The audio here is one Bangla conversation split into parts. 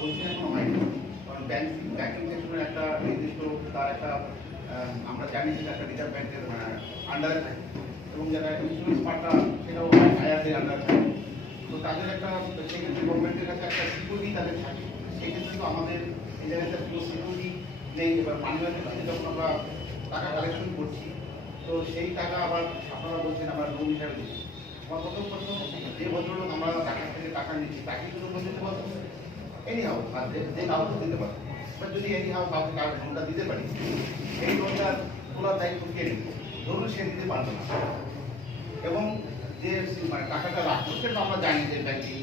বলছি এখন হয়নি, কারণ ব্যাংকিং সেকশনের একটা নির্দিষ্ট তার একটা আমরা জানি যে একটা রিজার্ভ ব্যাংকের আন্ডারে থাকে এবং যারা ইন্স্যুরেন্স পার্টটা সেটাও আইআরদের আন্ডারে থাকে। তো তাদের একটা সেক্ষেত্রে গভর্নমেন্টের কাছে একটা সিকিউরিটি তাদের থাকে। সেক্ষেত্রে তো আমাদের এই জায়গাতে কোনো সিকিউরিটি নেই। এবার মানিব্যাগের কাছে যখন আমরা টাকা কালেকশন করছি, তো সেই টাকা আবার আপনারা বলছেন আমরা লোন হিসাবে দিচ্ছি। আমার প্রথম প্রশ্ন, যে ভদ্রলোক আমরা টাকা থেকে টাকা নিচ্ছি তাকে শুধু লোন দিতে পারবো এনি হাউ, আর যে কাউকে দিতে পারবো, এবার যদি এনি হাউ কাউকে লোনটা দিতে পারি, এই লোনটা তোলার দায়িত্ব কে নিবে? ধরুন সে দিতে পারবে না এবং যে মানে টাকাটা রাখবো সেটা আমরা জানি যে ব্যাংকিং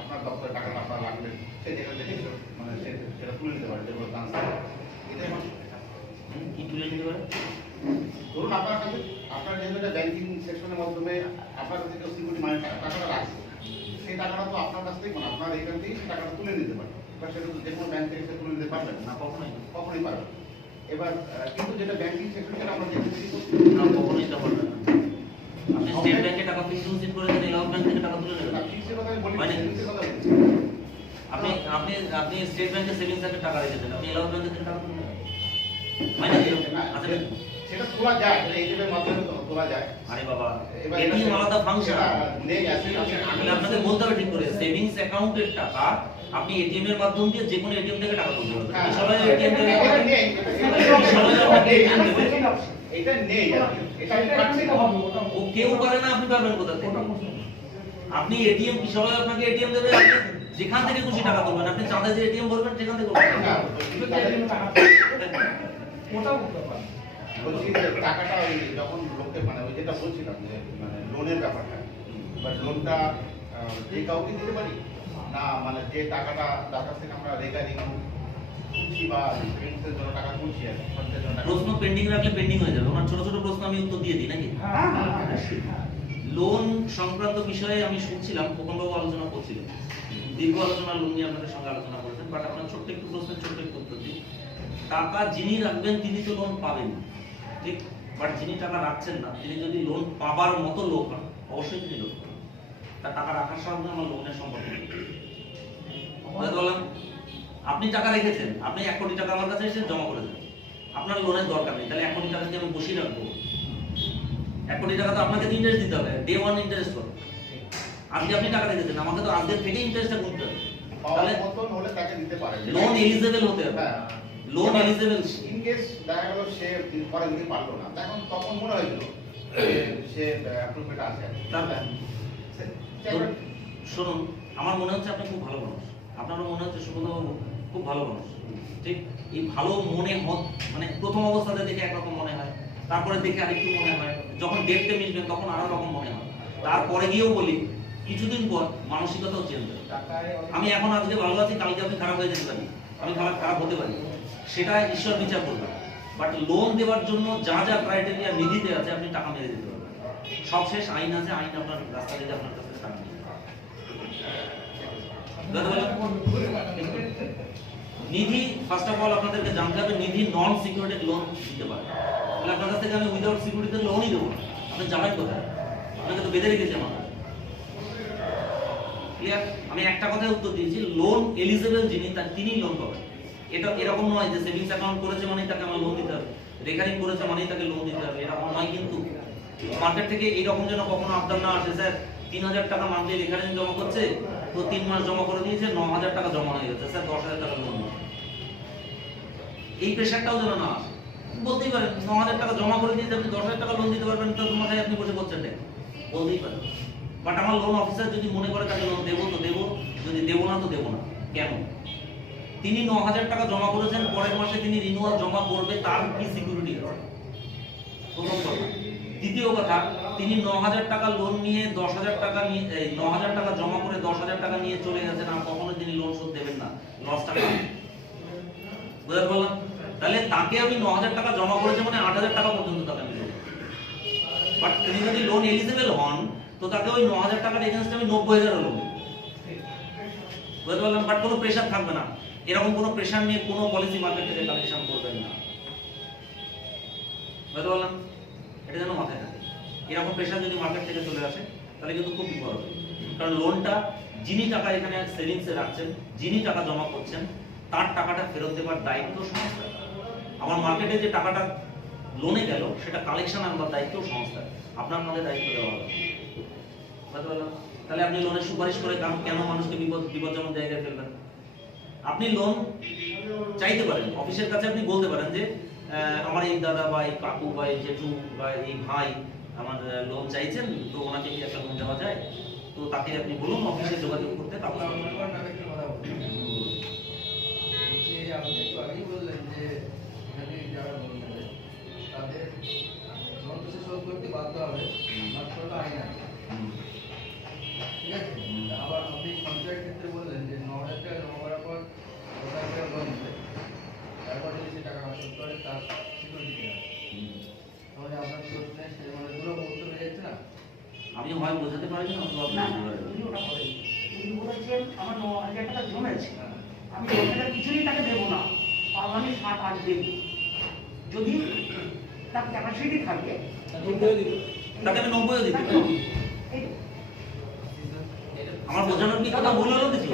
আপনার দপ্তরে টাকাটা আপনার রাখবেন, সে যেখান থেকে মানে সেটা তুলে নিতে পারে, যেগুলো ট্রান্সফার এটাই আমার কি তুলে নিতে পারে। ধরুন আপনার কাছে আপনার যেহেতু একটা ব্যাংকিং সেকশনের মাধ্যমে আপনার কাছে কেউ সিকিউরিটি মানে টাকাটা রাখছে, সেই টাকাটা তো আপনার কাছ থেকে মানে আপনার এখান থেকেই টাকাটা তুলে নিতে পারে। এবার সেটা তো যে কোনো ব্যাংক থেকে সে তুলে নিতে পারবেন না, কখনোই পারবেন। এবার কিন্তু যেটা ব্যাংকিং সেকশন সেটা আমরা দেখেছি না, কখনোই তা পারবেন না। আপনি স্টেট ব্যাংকে টাকা ফিক্সড ডিপোজিট করে দেন, এলাকার ব্যাংক থেকে টাকা তুলে নেবেন। ফিক্সের কথা আমি বলি, মানে সেভিংসের কথা বলছি। আপনি আপনি আপনি স্টেট ব্যাংকে সেভিংস অ্যাকাউন্টে টাকা রেখেছেন, আপনি এলাকার ব্যাংক থেকে টাকা তুলে নেবেন। মানে আচ্ছা, সেটা তোলা যায়, সেটা এটিএমের মাধ্যমে তোলা যায়। আরে বাবা, এবার এটিএম আলাদা ফাংশন নেই আছে। আমি আপনাকে বলতে হবে ঠিক করে, সেভিংস অ্যাকাউন্টের টাকা আপনি এটিএম এর মাধ্যম দিয়ে যে কোনো এটিএম থেকে টাকা তুলতে পারবেন। সবাই এটিএম থেকে এটা নেই, সবাই আপনাকে এটিএম দেবে। এটা নেই, এটা পাচ্ছি না। ও কেউ পারে না, আপনি পারবেন কোথা থেকে? আপনি এটিএম কি সবাই আপনাকে এটিএম দেবে? আপনি যেখান থেকে খুশি টাকা তুলবেন, আপনি চাঁদা যে এটিএম ভরবেন সেখান থেকে বলছি যে টাকাটা ওই যখন লোককে মানে ওই যেটা বলছিলাম যে মানে লোনের ব্যাপারটা, এবার লোনটা যে কাউকে দিতে পারি না, মানে যে টাকাটা তার কাছ থেকে আমরা রেগারিং তুলছি বা সেভিংসের জন্য টাকা তুলছি আর সঞ্চয়ের জন্য টাকা। প্রশ্ন পেন্ডিং রাখলে পেন্ডিং হয়ে যাবে। ওনার ছোট ছোট প্রশ্ন আমি উত্তর দিয়ে দিই নাকি? লোন সংক্রান্ত বিষয়ে আমি শুনছিলাম, খোকনবাবু আলোচনা করছিলেন, দীর্ঘ আলোচনা লোন নিয়ে আপনাদের সঙ্গে আলোচনা করেছেন, বাট আপনার ছোট্ট একটু প্রশ্নের ছোট্ট একটু উত্তর দিই। টাকা যিনি রাখবেন তিনি তো লোন পাবেন, ঠিক, বাট যিনি টাকা রাখছেন না তিনি যদি লোন পাবার মতো লোক হন, অবশ্যই তিনি লোন পাবেন। তার টাকা রাখার সঙ্গে আমার লোনের সম্পর্ক নেই। বললাম আপনি টাকা রেখেছেন, আপনি 1 কোটি টাকা আমার কাছে এসে জমা করে দেন, আপনার লোনের দরকার নেই, তাহলে 1 কোটি টাকা কি আমি বসিয়ে রাখবো? 1 কোটি টাকা তো আপনাকে ইন্টারেস্ট দিতে হবে, ডে 1 ইন্টারেস্ট হবে। আজকে আপনি টাকা রেখেছেন, আমাকে তো আজকের থেকে ইন্টারেস্টটা গুনতে হবে। তাহলে মতন হলে তাকে দিতে পারে, লোন এলিজিবল হতে হবে। লোন এলিজিবল ইন কেস দেখা গেল সে পরে দিতে পারলো না, তখন মনে হয়েছিল সে অ্যাপ্রুভেট আছে। শুনুন, আমার মনে হচ্ছে আপনি খুব ভালো মানুষ, আপনারও মনে হচ্ছে সুব্রতবাবু খুব ভালো মানুষ, ঠিক। এই ভালো মনে মানে প্রথম অবস্থাতে দেখে একরকম মনে হয়, তারপরে দেখে আরেকটু মনে হয়, যখন দেখতে মিশবেন তখন আরো রকম মনে হয়, তারপরে গিয়েও বলি কিছুদিন পর মানসিকতাও চেঞ্জ হয়। আমি এখন আজকে ভালো আছি, কালকে আপনি খারাপ হয়ে যেতে পারি, আমি খারাপ হতে পারি, সেটা ঈশ্বর বিচার করবে। বাট লোন দেওয়ার জন্য যা যা ক্রাইটেরিয়া নিধিতে আছে আপনি টাকা মেরে দিতে পারবেন। সবশেষ আইন আছে, আইন আপনার রাস্তা থেকে আপনার কাছে টাকা নিয়ে নিধি। ফার্স্ট অফ অল আপনাদেরকে জানতে হবে নিধি নন সিকিউরিটি লোন দিতে পারে। তাহলে আপনার কাছ থেকে আমি উইদাউট সিকিউরিটিতে লোনই দেবো না, আপনি যাবেন কোথায়? আপনাকে তো বেঁধে রেখেছি আমার। ক্লিয়ার? আমি একটা কথায় উত্তর দিয়েছি, লোন এলিজিবল যিনি তিনি লোন পাবেন। এটা এরকম নয় যে সেভিংস অ্যাকাউন্ট করেছে মানেই তাকে আমার লোন দিতে হবে, রেকারিং করেছে মানেই তাকে লোন দিতে হবে, এরকম নয়। কিন্তু মার্কেট থেকে এইরকম যেন কখনো আবদার না আসে, স্যার 3000 টাকা মান্থলি রেকারিং জমা করছে, তো 3 মাস জমা করে দিয়েছে, 9000 টাকা জমা হয়ে গেছে, স্যার 10,000 টাকা লোন দিন। এই প্রেশারটাও যেন না আসে। বলতেই পারেন 9000 টাকা জমা করে দিয়েছে, আপনি 10,000 টাকা লোন দিতে পারবেন, তো তোমার আপনি বসে করছেন না, বলতেই পারেন। বাট আমার লোন অফিসার যদি মনে করে তাকে লোন দেবো তো দেবো, যদি দেবো না তো দেবো না। কেন? তিনি 9000 টাকা জমা করেছেন, পরের মাসে তিনি রিনিউয়াল জমা করবে, তার কি সিকিউরিটি আছে? প্রথম কথা। দ্বিতীয় কথা, তিনি 9000 টাকা লোন নিয়ে 10,000 টাকা নিয়ে 9000 টাকা জমা করে 10,000 টাকা নিয়ে চলে গেছেন, আর কখনো তিনি লোন শোধ দেবেন না, লসটা পাবেন। বুঝতে পারলাম? তাহলে তাকে আমি 9000 টাকা জমা করেছে মানে 8000 টাকা পর্যন্ত তাকে আমি দেবো। বাট তিনি যদি লোন এলিজিবল হন তো তাকে ওই 9000 টাকার এগেইনস্টে আমি 90,000 লোন দেব। বুঝতে পারলাম? বাট কোনো প্রেশার থাকবে না, এরকম কোনো প্রেশার নিয়ে কোনো পলিসি মার্কেট থেকে কালেকশন করবেন না। বুঝতে পারলাম? এটা যেন মাথায় থাকে। এরকম প্রেশার যদি মার্কেট থেকে চলে আসে তাহলে কিন্তু খুব বিপদ হবে, কারণ লোনটা যিনি টাকা এখানে সেভিংসে রাখছেন, যিনি টাকা জমা করছেন, তার টাকাটা ফেরত দেওয়ার দায়িত্ব সংস্থা। আমার মার্কেটে যে টাকাটা লোনে গেল সেটা কালেকশন আনবার দায়িত্ব সংস্থা। আপনার মধ্যে দায়িত্ব দেওয়া হবে, বুঝতে পারলাম? তাহলে আপনি লোনের সুপারিশ করে কেন মানুষকে বিপজ্জনক জায়গায় ফেলবেন? আপনি লোন চাইতে পারেন, অফিসের কাছে আপনি বলতে পারেন যে আমার এই দাদা বা এই কাকু বা এই জেঠু বা এই ভাই আমার লোন চাইছেন, তো ওনাকে কি একটা লোন দেওয়া যায়? তো তাকে আপনি বলুন অফিসে যোগাযোগ করতে। আপনি একটু আগেই বললেন যে এখানে যারা লোন নেবে তাদের লোন তো শোধ করতে বাধ্য হবে, মাত্র আইন আছে, ঠিক আছে? আবার আপনি সঞ্চয়ের ক্ষেত্রে বললেন যে 9,000 টাকা জমা করার পর 10,000 টাকা লোন নেবে, তারপর যদি সে টাকা শোধ করে তার সিকিউরিটি দেওয়া, তাহলে আপনার প্রশ্নে সে মানে দুটো উত্তর হয়ে যাচ্ছে না? আমি হয় বোঝাতে পারিনি অথবা আপনি বুঝতে পারেন। উনি ওটা করেন। উনি বলেছেন আমার 9,000 টাকা জমেছে, আমি 9,000 কিছুই তাকে দেবো না, আগামী 7-8 দিন যদি তার ক্যাপাসিটি থাকে তাকে আমি 90 দিতে পারি। এই আমার বোঝানোর কি কথা ভুল হলো কিছু?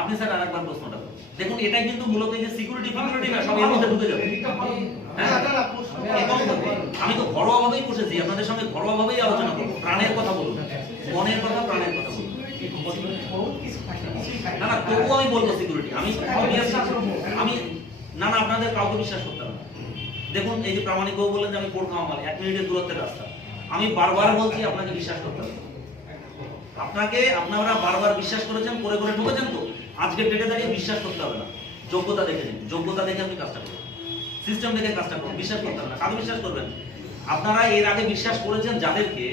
আপনি স্যার আরেকবার প্রশ্নটা করুন। দেখুন এটাই কিন্তু মূলত এই যে সিকিউরিটি না সব এর মধ্যে ঢুকে যাবে। হ্যাঁ, আমি তো ঘরোয়া ভাবেই বসেছি, আপনাদের সঙ্গে ঘরোয়া ভাবেই আলোচনা করবো। প্রাণের কথা বলুন, মনের কথা, প্রাণের কথা বলুন। না না, তবুও আমি বলবো সিকিউরিটি। আমি না না, আপনাদের কাউকে বিশ্বাস করতে হবে না। দেখুন এই যে প্রামাণিক বাবু বললেন যে আমি কোর্ট খাওয়া মালি, 1 মিনিটের দূরত্বের রাস্তা। আমি বারবার বলছি আপনাকে বিশ্বাস করতে হবে। আপনারা বারবার বিশ্বাস করেছেন, করে করে ঢুকেছেন, তো আজকের ডেটে দাঁড়িয়ে বিশ্বাস করতে হবে না। যোগ্যতা দেখে নিন, যোগ্যতা দেখে আপনি কাজটা করুন, সিস্টেম দেখে কাজটা করুন। বিশ্বাস করতে হবে না। কাকে বিশ্বাস করবেন? আপনারা এর আগে বিশ্বাস করেছেন যাদেরকে,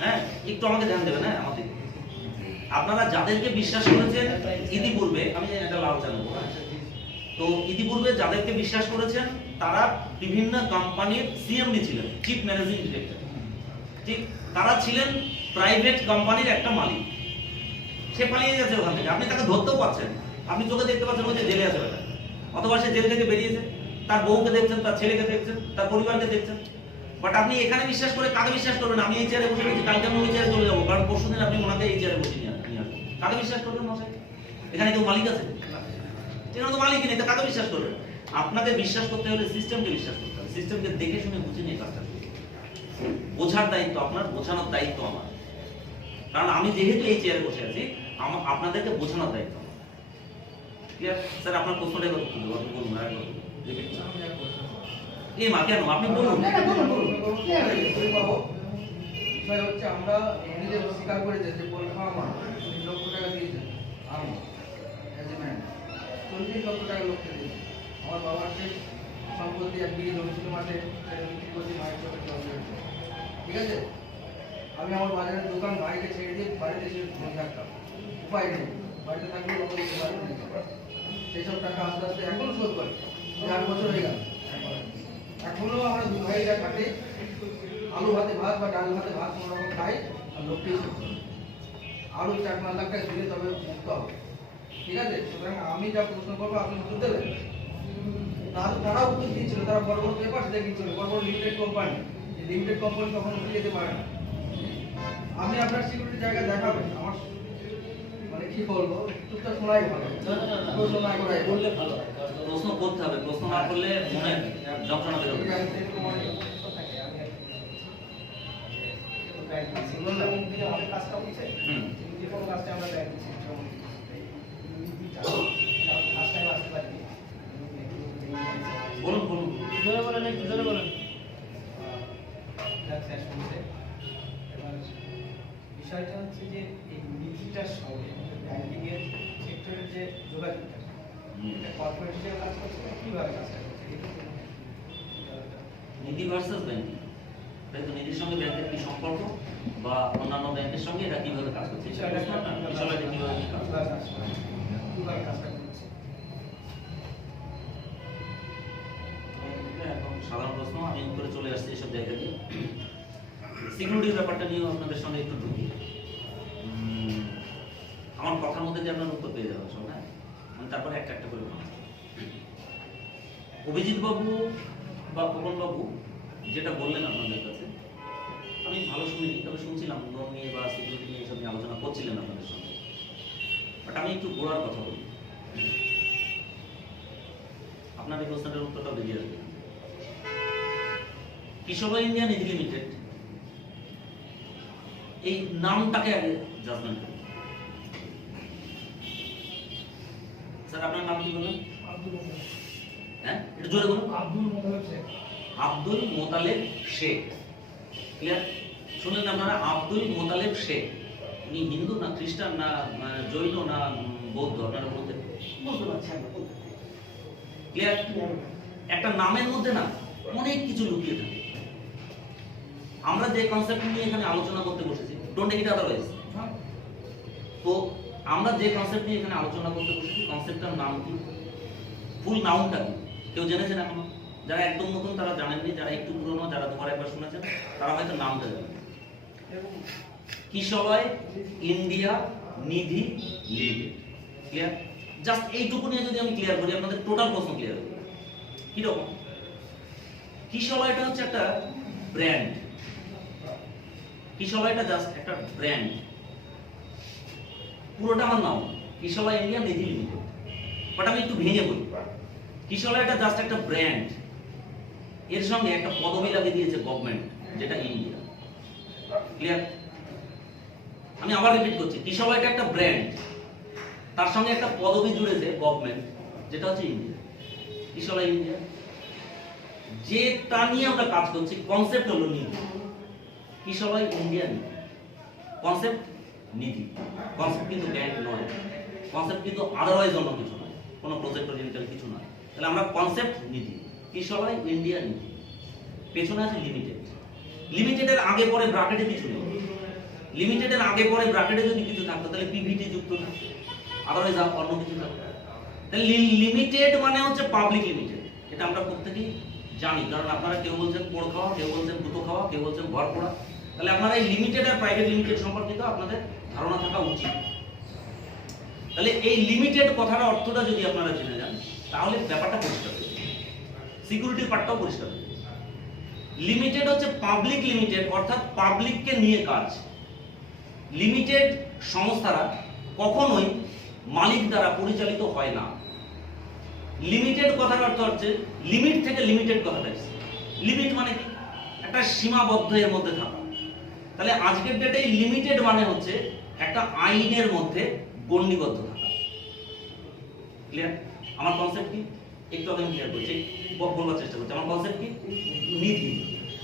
হ্যাঁ একটু আমাকে ধ্যান দেবেন, হ্যাঁ আমাদের আপনারা যাদেরকে বিশ্বাস করেছেন ইতিপূর্বে, আমি একটা লাল চাল নেবো। তো ইতিপূর্বে যাদেরকে বিশ্বাস করেছেন তারা বিভিন্ন কোম্পানির সিএমডি ছিলেন, চিফ ম্যানেজিং ডিরেক্টর, ঠিক? তারা ছিলেন প্রাইভেট কোম্পানির একটা মালিক। সে পালিয়ে গেছে ওখান থেকে, আপনি তাকে ধরতেও পারছেন, আপনি চোখে দেখতে পাচ্ছেন ওই যে জেলে আছে বেটা, অথবা সে জেল থেকে বেরিয়েছে, তার বউকে দেখছেন, তার ছেলেকে দেখছেন, তার পরিবারকে দেখছেন। বাট আপনি এখানে বিশ্বাস করে কাকে বিশ্বাস করবেন? আমি এই চেয়ারে বসে রয়েছি, কালকে আমি ওই চেয়ারে চলে যাবো, কারণ পরশুদিন আপনি ওনাকে এই চেয়ারে বসে নিয়ে আসবেন। কাকে বিশ্বাস করবেন মশাই? এখানে কেউ মালিক আছে? এখানে তো মালিকই নেই, তো কাকে বিশ্বাস করবেন? আপনাকে বিশ্বাস করতে হলে সিস্টেমকে বিশ্বাস করতে হবে, সিস্টেমকে দেখে শুনে বুঝে নিয়ে কাজটা করতে হবে। বোঝার দায়িত্ব আপনার, বোঝানোর দায়িত্ব আমার। কারণ আমি যেহেতু এই চেয়ারে বসে আছি, আপনাদেরকে বোঝানোর দায়িত্ব আমার। ঠিক আছে স্যার, আপনার প্রশ্নটা এবার উত্তর দেবো, আপনি বলুন। এই মা কেন আপনি বলুন। বিষয় হচ্ছে আমরা নিজে স্বীকার করেছি যে পরীক্ষা আমার 30 লক্ষ টাকা দিয়েছেন, আমি অ্যাজ এ ম্যান 40 লক্ষ টাকা লোককে দিয়েছি। আমার বাবার যে সম্পত্তি এক বিঘে জমি ছিল মাঠে, সেটা বিক্রি করছি মায়ের চোখে জল হয়েছে, ঠিক আছে? আমি আমার বাজারের দোকান ভাইকে ছেড়ে দিয়ে বাড়িতে এসে বসে থাকতাম, উপায় নেই, বাড়িতে থাকলে লোকের সেই সব টাকা আস্তে আস্তে এখনো শোধ করে, 8 বছর হয়ে গেল। এখনো আমরা 2 ভাইরা খাটে, আলু ভাতে ভাত বা ডাল ভাতে ভাত কোনো রকম খাই, আর লোককে আরো 4-5 লাখ টাকা দিলে তবে মুক্ত হবে, ঠিক আছে? সুতরাং আমি যা প্রশ্ন করবো আপনি উত্তর দেবেন। তারা উত্তর দিচ্ছিল, তারা বড় বড় পেপার দেখিয়েছিল, বড় বড় লিমিটেড কোম্পানি, লিমিটেড কোম্পানি কখন উঠে যেতে পারে না। আপনি আপনার সিকিউরিটি জায়গা দেখাবেন, আমার মানে কি বলবো, চুপচাপ শোনাই ভালো, প্রশ্ন না করাই বললে ভালো। প্রশ্ন করতে হবে, প্রশ্ন না করলে মনে যন্ত্রণা বেরোবে। বলুন বলুন। জোরে বলেন, একটু জোরে বলেন। বিষয়টা হচ্ছে যে এই ডিজিটাল সঙ্গে ব্যাংকিং এর সেক্টরের যে যোগাযোগটা, এটা কর্পোরেট হিসেবে কাজ করছে না কিভাবে কাজটা করছে? নীতি ভার্সেস ব্যাংকিং, তাই তো? নীতির সঙ্গে ব্যাংকের কি সম্পর্ক বা অন্যান্য ব্যাংকের সঙ্গে এটা কিভাবে কাজ করছে, বিষয়টা কিভাবে কি কাজ করছে? কিভাবে কাজটা করছে? এটা একদম সাধারণ প্রশ্ন, আমি উত্তরে চলে আসছি এসব জায়গা দিয়ে। সিকিউরিটির ব্যাপারটা নিয়েও আপনাদের সঙ্গে একটু ঢুকি। আমার কথার মধ্যে যে আপনার উত্তর পেয়ে যাবেন সব, হ্যাঁ? আমি তারপরে একটা একটা করে বলছি। অভিজিৎ বাবু বা খোকন বাবু যেটা বললেন আপনাদের কাছে, আমি আমি ভালো শুনিনি, তবে শুনছিলাম লোন নিয়ে বা সিকিউরিটি নিয়ে এসব নিয়ে আলোচনা করছিলেন আপনাদের সঙ্গে। বাট আমি একটু গোড়ার কথা বলি, আপনার এই প্রশ্নটার উত্তরটা বেরিয়ে আসবে। কৃষক ইন্ডিয়া নিধি লিমিটেড, এই নামটাকে আগে জাজমেন্ট করুন। স্যার আপনার নাম কি বললেন? হ্যাঁ, একটু জোরে বলুন। আব্দুল মোতালেব শেখ। ক্লিয়ার? শুনলেন আপনারা? আব্দুল মোতালেব শেখ। উনি হিন্দু না খ্রিস্টান না জৈন না বৌদ্ধ, আপনারা বলতে বুঝতে পারছি আমরা বলতে। ক্লিয়ার? একটা নামের মধ্যে না অনেক কিছু লুকিয়ে থাকে। আমরা যে কনসেপ্ট নিয়ে এখানে আলোচনা করতে বসেছি, ডোন্ট টেক ইট আদারওয়াইজ, তো আমরা যে কনসেপ্ট নিয়ে এখানে আলোচনা করতে বসেছি, কনসেপ্টটার নাম কি, ফুল নাউনটা কি কেউ জেনেছেন এখনো? যারা একদম নতুন তারা জানেননি, যারা একটু পুরনো, যারা দুবার একবার শুনেছেন তারা হয়তো নামটা জানেন। কিশলয় ইন্ডিয়া নিধি লিমিটেড। ক্লিয়ার? জাস্ট এইটুকু নিয়ে যদি আমি ক্লিয়ার করি, আপনাদের টোটাল প্রশ্ন ক্লিয়ার হবে। কিরকম? কিশলয়টা হচ্ছে একটা ব্র্যান্ড। কিশলয়টা জাস্ট একটা ব্র্যান্ড, পুরোটা আমার নাম কিশলয় ইন্ডিয়া নিধি লিমিটেড। বাট আমি একটু ভেঙে বলি, কিশলয়টা জাস্ট একটা ব্র্যান্ড, এর সঙ্গে একটা পদবি লাগিয়ে দিয়েছে গভর্নমেন্ট, যেটা ইন্ডিয়া। ক্লিয়ার? আমি আবার রিপিট করছি, কিশলয়টা একটা ব্র্যান্ড, তার সঙ্গে একটা পদবি জুড়েছে গভর্নমেন্ট, যেটা হচ্ছে ইন্ডিয়া। কিশলয় ইন্ডিয়া, যেটা নিয়ে আমরা কাজ করছি কনসেপ্ট হলো নিধি। কিশলয় ইন্ডিয়া নিধি, কনসেপ্ট নিধি। কনসেপ্ট কিন্তু ব্যাংক নয়, কনসেপ্ট কিন্তু আদারওয়াইজ অন্য কিছু নয়, কোনো প্রজেক্ট ওরিয়েন্টেড কিছু নয়। তাহলে আমরা কনসেপ্ট নিধি, কিশলয় ইন্ডিয়া নিধি, পেছনে আছে লিমিটেড। লিমিটেডের আগে পরে ব্র্যাকেটে কিছু নেই। লিমিটেডের আগে পরে ব্র্যাকেটে যদি কিছু থাকতো তাহলে পিভিটি যুক্ত থাকতো, আদারওয়াইজ অন্য কিছু থাকতো। তাহলে লিমিটেড মানে হচ্ছে পাবলিক লিমিটেড, এটা আমরা প্রত্যেকেই জানি, কারণ আপনারা কেউ বলছেন পোড় খাওয়া, কেউ বলছেন গুঁতো খাওয়া, কেউ বলছেন ঘর পোড়া। তাহলে আপনারা এই লিমিটেড আর প্রাইভেট লিমিটেড সম্পর্কিত আপনাদের ধারণা থাকা উচিত। তাহলে এই লিমিটেড কথার অর্থটা যদি আপনারা জেনে যান, তাহলে ব্যাপারটা পরিষ্কার হয়ে যাবে, সিকিউরিটির পার্টটাও পরিষ্কার হয়ে যাবে। লিমিটেড হচ্ছে পাবলিক লিমিটেড, অর্থাৎ পাবলিককে নিয়ে কাজ। লিমিটেড সংস্থারা কখনোই মালিক দ্বারা পরিচালিত হয় না। লিমিটেড কথার অর্থ হচ্ছে লিমিট থেকে লিমিটেড কথাটা এসেছে। লিমিট মানে কি? একটা সীমাবদ্ধ এর মধ্যে থাকা। তাহলে আজকের ডেটে লিমিটেড মানে হচ্ছে একটা আইনের মধ্যে গণ্ডিবদ্ধ থাকা। ক্লিয়ার? আমার কনসেপ্ট কি একটু আগে আমি ক্লিয়ার করছি, বলবার চেষ্টা করছি। আমার কনসেপ্ট কি? নিধি।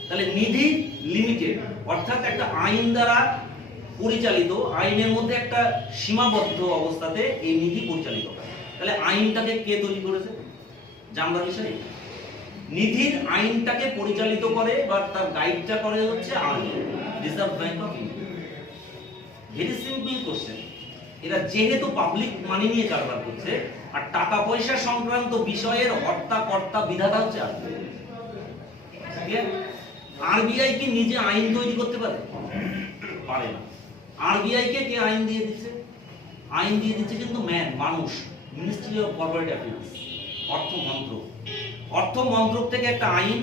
তাহলে নিধি লিমিটেড, অর্থাৎ একটা আইন দ্বারা পরিচালিত, আইনের মধ্যে একটা সীমাবদ্ধ অবস্থাতে এই নিধি পরিচালিত হয়। তাহলে আইনটাকে কে তৈরি করেছে জানবার বিষয়? নিধির আইনটাকে পরিচালিত করে বা তার গাইডটা করে হচ্ছে RBI, reserve bank of India. Very simple question, এরা যেহেতু পাবলিক মানি নিয়ে কারবার করছে আর টাকা পয়সা সংক্রান্ত বিষয়ের হর্তা কর্তা বিধাতা হচ্ছে আরবিআই। আরবিআই কি নিজে আইন তৈরি করতে পারে? পারে না। আরবিআই কে কে আইন দিয়ে দিচ্ছে? আইন দিয়ে দিচ্ছে কিন্তু মানুষ, মিনিস্ট্রি অফ কর্পোরেট অ্যাফেয়ার্স, অর্থ মন্ত্রক। অর্থ মন্ত্রক থেকে একটা আইন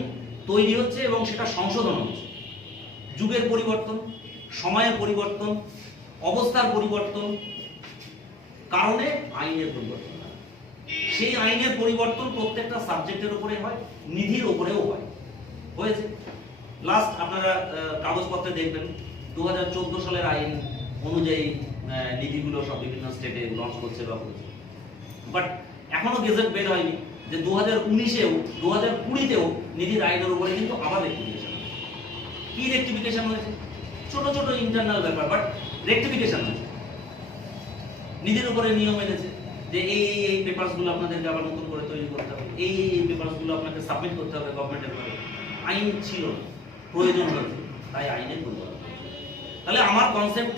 তৈরি হচ্ছে এবং সেটা সংশোধন হচ্ছে। যুগের পরিবর্তন, সময়ের পরিবর্তন, অবস্থার পরিবর্তন কারণে আইনের পরিবর্তন। সেই আইনের পরিবর্তন প্রত্যেকটা সাবজেক্টের উপরে হয়, নিধির উপরেও হয়, হয়েছে। লাস্ট আপনারা কাগজপত্রে দেখবেন 2014 সালের আইন অনুযায়ী নিধিগুলো সব বিভিন্ন স্টেটে লঞ্চ করছে বা করেছে। বাট এখনো গেজেট বের হয়নি যে 2019-এও 2020-তেও নিধির আইনের উপরে কিন্তু আবার রেক্টিফিকেশন। কি রেক্টিফিকেশন হয়েছে? ছোট ছোট ইন্টারনাল ব্যাপার, বাট রেক্টিফিকেশন হয়েছে। নিধির উপরে নিয়ম এনেছে যে এই পেপারসগুলো আপনাদেরকে আবার নতুন করে তৈরি করতে হবে, এই পেপারসগুলো আপনাকে সাবমিট করতে হবে গভর্নমেন্টের কাছে। আইন ছিল না, প্রয়োজন হয়েছে, তাই আইনের পরিবর্তন। তাহলে আমার কনসেপ্ট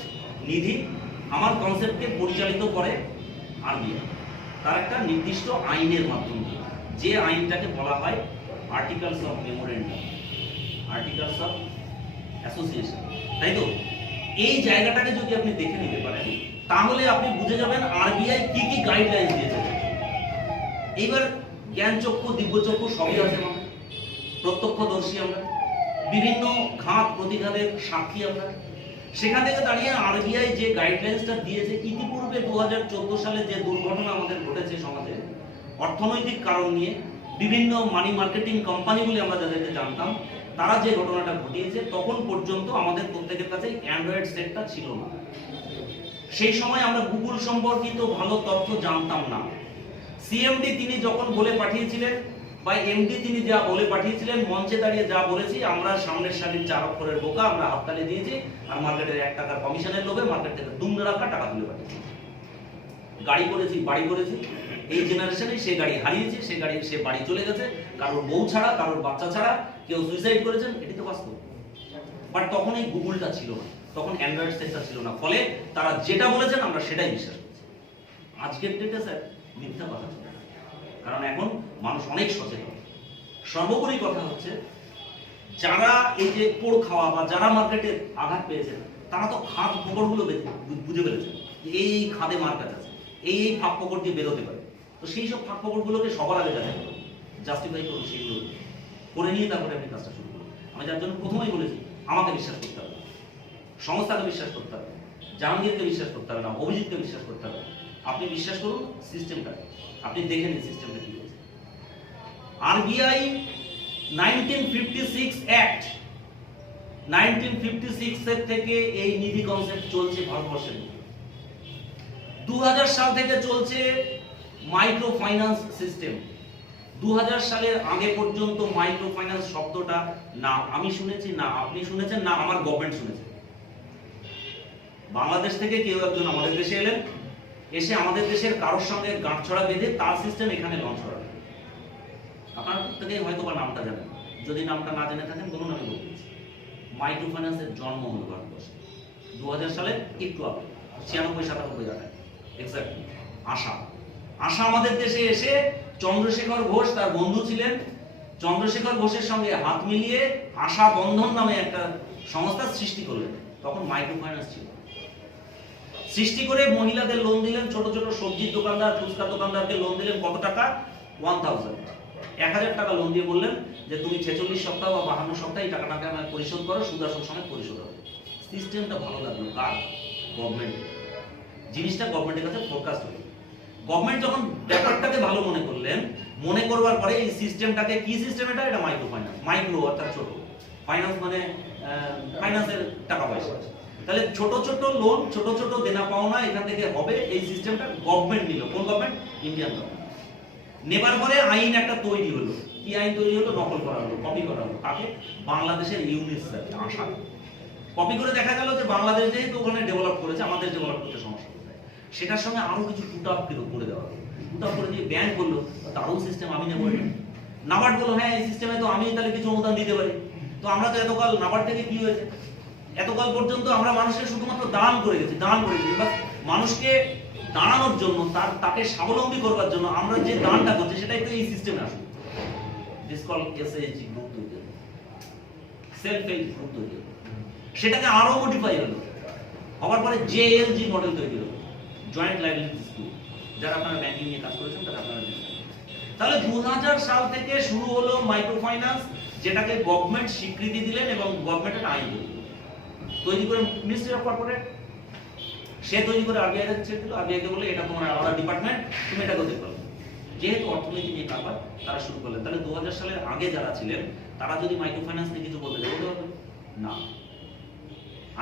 নিধি, আমার কনসেপ্টকে পরিচালিত করে আরবিআই তার একটা নির্দিষ্ট আইনের মাধ্যমে, যে আইনটাকে বলা হয় articles of memorandum, articles of association, তাই তো? এই জায়গাটাকে যদি আপনি দেখে নিতে পারেন তাহলে আপনি বুঝে যাবেন আরবিআই কি কি গাইডলাইন দিয়েছে। এইবার জ্ঞান চক্ষু, দিব্য চক্ষু সবই আছে, মানে প্রত্যক্ষদর্শী আমরা। বিভিন্ন ঘাত প্রতিঘাতের সাক্ষী আমরা। সেখান থেকে দাঁড়িয়ে আরবিআই যে গাইডলাইন্সটা দিয়েছে, ইতিপূর্বে 2014 সালে যে দুর্ঘটনা আমাদের ঘটেছে সমাজে অর্থনৈতিক কারণ নিয়ে, বিভিন্ন মানি মার্কেটিং কোম্পানিগুলি আমরা যাদেরকে জানতাম তারা যে ঘটনাটা ঘটিয়েছে, তখন পর্যন্ত আমাদের প্রত্যেকের কাছে অ্যান্ড্রয়েড সেটটা ছিল না। সেই সময় আমরা গুগল সম্পর্কিত ভালো তথ্য জানতাম না। সিএমডি তিনি যখন বলে পাঠিয়েছিলেন বা এমডি তিনি যা বলে পাঠিয়েছিলেন, মঞ্চে দাঁড়িয়ে যা বলেছি, আমরা সামনের সারির 4 অক্ষরের বোকা, আমরা হাততালি দিয়েছি আর মার্কেটের 1 টাকার কমিশনের লোভে মার্কেট থেকে দুমড়াকা টাকা তুলে পাঠিয়েছি। গাড়ি করেছি, বাড়ি করেছি, এই জেনারেশনে সে গাড়ি হারিয়েছে, সে বাড়ি চলে গেছে, কারোর বউ ছাড়া, কারোর বাচ্চা ছাড়া, কেউ সুইসাইড করেছেন, এটি তো বাস্তব। বাট তখন এই গুগলটা ছিল না, তখন অ্যান্ড্রয়েড সেটটা ছিল না, ফলে তারা যেটা বলেছেন আমরা সেটাই বিশ্বাস করছি। আজকের ডেটে স্যার মিথ্যা কথা চলে, কারণ এখন মানুষ অনেক সচেতন। সর্বোপরি কথা হচ্ছে, যারা এই যে পোড় খাওয়া বা যারা মার্কেটে আঘাত পেয়েছেন, তারা তো খাদ খবরগুলো বুঝে ফেলেছেন যে এই খাদে মার্কেট আছে, এই ফাঁক ফকর দিয়ে বেরোতে পারে। তো সেই সব ফাঁক ফকরগুলোকে সবার আগে যাচাই করুন, জাস্টিফাই করুন, সেইগুলো করে নিয়ে তারপরে আপনি কাজটা শুরু করুন। আমি যার জন্য প্রথমেই বলেছি, আমাকে বিশ্বাস করতে হবে, সংস্থাকে বিশ্বাস করতে হবে, জাহাঙ্গীরকে বিশ্বাস করতে হবে না, অভিজিৎকে বিশ্বাস করতে হবে। আপনি বিশ্বাস করুন সিস্টেমটাকে, আপনি দেখে নিন সিস্টেমটা কি হয়েছে। আরবিআই 1956 অ্যাক্ট, 1956 এর থেকে এই নিধি কনসেপ্ট চলছে ভারতবর্ষে। 2000 সাল থেকে চলছে মাইক্রো ফাইন্যান্স সিস্টেম। 2000 সালের আগে পর্যন্ত মাইক্রো ফাইন্যান্স শব্দটা না আমি শুনেছি, না আপনি শুনেছেন, না আমার গভর্নমেন্ট শুনেছে। বাংলাদেশ থেকে কেউ একজন আমাদের দেশে এলেন, এসে আমাদের দেশের কারোর সঙ্গে গাঁটছড়া বেঁধে তার সিস্টেম এখানে লঞ্চ করা। আপনারা প্রত্যেকেই হয়তো বা নামটা জানেন, যদি নামটা না জেনে থাকেন বলুন, আমি বলতে চাই। মাইক্রো ফাইন্যান্সের জন্ম হলো ভারতবর্ষে 2000 সালে একটু আগে, 96-97 জায়গায় এক্স্যাক্টলি। আশা আমাদের দেশে এসে চন্দ্রশেখর ঘোষ তার বন্ধু ছিলেন, চন্দ্রশেখর ঘোষের সঙ্গে হাত মিলিয়ে আশা বন্ধন নামে একটা সংস্থা সৃষ্টি করলেন। তখন মাইক্রো ফাইন্যান্স ছিল। সৃষ্টি করে মহিলাদের লোন দিলেন, ছোট ছোট সবজির দোকানদার, ফুচকা দোকানদারকে লোন দিলেন। কত টাকা? 1000 টাকা লোন দিয়ে বললেন যে তুমি 46 সপ্তাহ বা 52 সপ্তাহে এই টাকাটাকে আমাকে পরিশোধ করো, সুদ আসল সমেত পরিশোধ হবে। সিস্টেমটা ভালো লাগলো কার? গভর্নমেন্ট। জিনিসটা গভর্নমেন্টের কাছে ফোরকাস্ট হলো। গভর্নমেন্ট যখন ব্যাপারটাকে ভালো মনে করলেন, মনে করবার পরে এই সিস্টেমটাকে, কি সিস্টেম এটা মাইক্রো ফাইন্যান্স। মাইক্রো অর্থাৎ ছোট, ফাইন্যান্স মানে ফাইন্যান্সের টাকা পয়সা। তাহলে ছোট ছোট লোন, ছোট ছোট দেনা পাওনা এখান থেকে হবে। এই সিস্টেমটা গভর্নমেন্ট নিল। কোন গভর্নমেন্ট? Indian government. নেবার পরে আইন একটা তৈরি হলো। কি আইন তৈরি হলো? নকল করা হলো, কপি করা হলো। কাকে? বাংলাদেশের ইউনিসেফ আশা। কপি করে দেখা গেল যে বাংলাদেশ যেহেতু ওখানে ডেভেলপ করেছে, আমাদের ডেভেলপ করতে সমস্যা কোথায়? সেটার সঙ্গে আরো কিছু পুটআপ করে দেওয়া হলো। পুটআপ করে দিয়ে ব্যাংক বললো দারুণ সিস্টেম, আমি নেবো এটা। নাবার্ড বললো হ্যাঁ এই সিস্টেমে তো আমি তাহলে কিছু অনুদান দিতে পারি। তো আমরা তো এতকাল নাবার্ড থেকে কি হয়েছে? এতকাল পর্যন্ত আমরা মানুষের শুধুমাত্র দান করে গেছি। বাস মানুষকে দাঁড়ানোর জন্য, তাকে স্বাবলম্বী করবার জন্য আমরা যে দানটা করছি সেটাই তো এই সিস্টেমে আসবে। দিস কল এসএইচজি গ্রুপ তৈরি হলো, সেলফ হেল্প গ্রুপ তৈরি হলো। সেটাকে আরো মডিফাই হলো, হওয়ার পরে জেএলজি মডেল তৈরি হলো, জয়েন্ট লায়াবিলিটিস গ্রুপ। যারা আপনারা ব্যাংকিং নিয়ে কাজ করেছেন তারা আপনারা জানেন। তাহলে 2000 সাল থেকে শুরু হলো মাইক্রো ফাইন্যান্স, যেটাকে গভর্নমেন্ট স্বীকৃতি দিলেন এবং গভর্নমেন্টের আইন তৈরি করে মিনিস্ট্রি অফ কর্পোরেট সে তৈরি করে আরবিআই এর ছেড়ে দিল। আরবিআই কে বলে এটা তোমার আলাদা ডিপার্টমেন্ট, তুমি এটা করতে পারো। যেহেতু অর্থনীতি নিয়ে কারবার তারা শুরু করলেন। তাহলে 2000 সালের আগে যারা ছিলেন তারা যদি মাইক্রো ফাইন্যান্স নিয়ে কিছু বলতে পারবে না।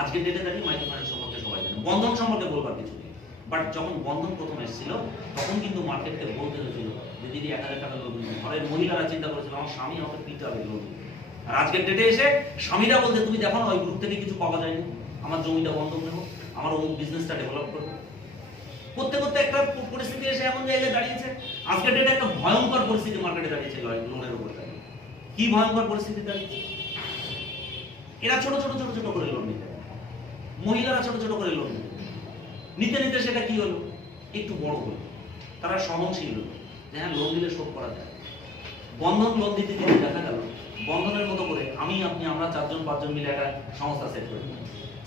আজকে ডেটে দাঁড়িয়ে মাইক্রো ফাইন্যান্স সম্পর্কে সবাই জানে, বন্ধন সম্পর্কে বলবার কিছু নেই। বাট যখন বন্ধন প্রথম এসেছিল তখন কিন্তু মার্কেটকে বলতে হয়েছিল যে দিদি 1000 টাকা লোন দিন। ঘরের মহিলারা চিন্তা করেছিল আমার স্বামী আমাকে পিটাবে লোন। আর আজকের ডেটে এসে স্বামীরা বলতে তুমি দেখো না ওই গ্রুপ থেকে কিছু পাওয়া যায়নি, আমার জমিটা বন্ধক নেবো, আমার অমুক বিজনেসটা ডেভেলপ করবো। করতে করতে একটা পরিস্থিতি এসে এমন জায়গায় দাঁড়িয়েছে, আজকের ডেটে একটা ভয়ঙ্কর পরিস্থিতি মার্কেটে দাঁড়িয়েছে লোনের উপর দাঁড়িয়ে। কি ভয়ঙ্কর পরিস্থিতি দাঁড়িয়েছে? এরা ছোট ছোট করে লোন নিতে, মহিলারা ছোট ছোট করে লোন নিতে নিতে সেটা কি হলো? একটু বড় হলো। তারা সহনশীল হলো যে হ্যাঁ লোন দিলে শোধ করা যায়। বন্ধন লোন দিতে দিতে দেখা গেল বন্ধনের মতো করে আমি আপনি আমরা 4-5 মিলে একটা সংস্থা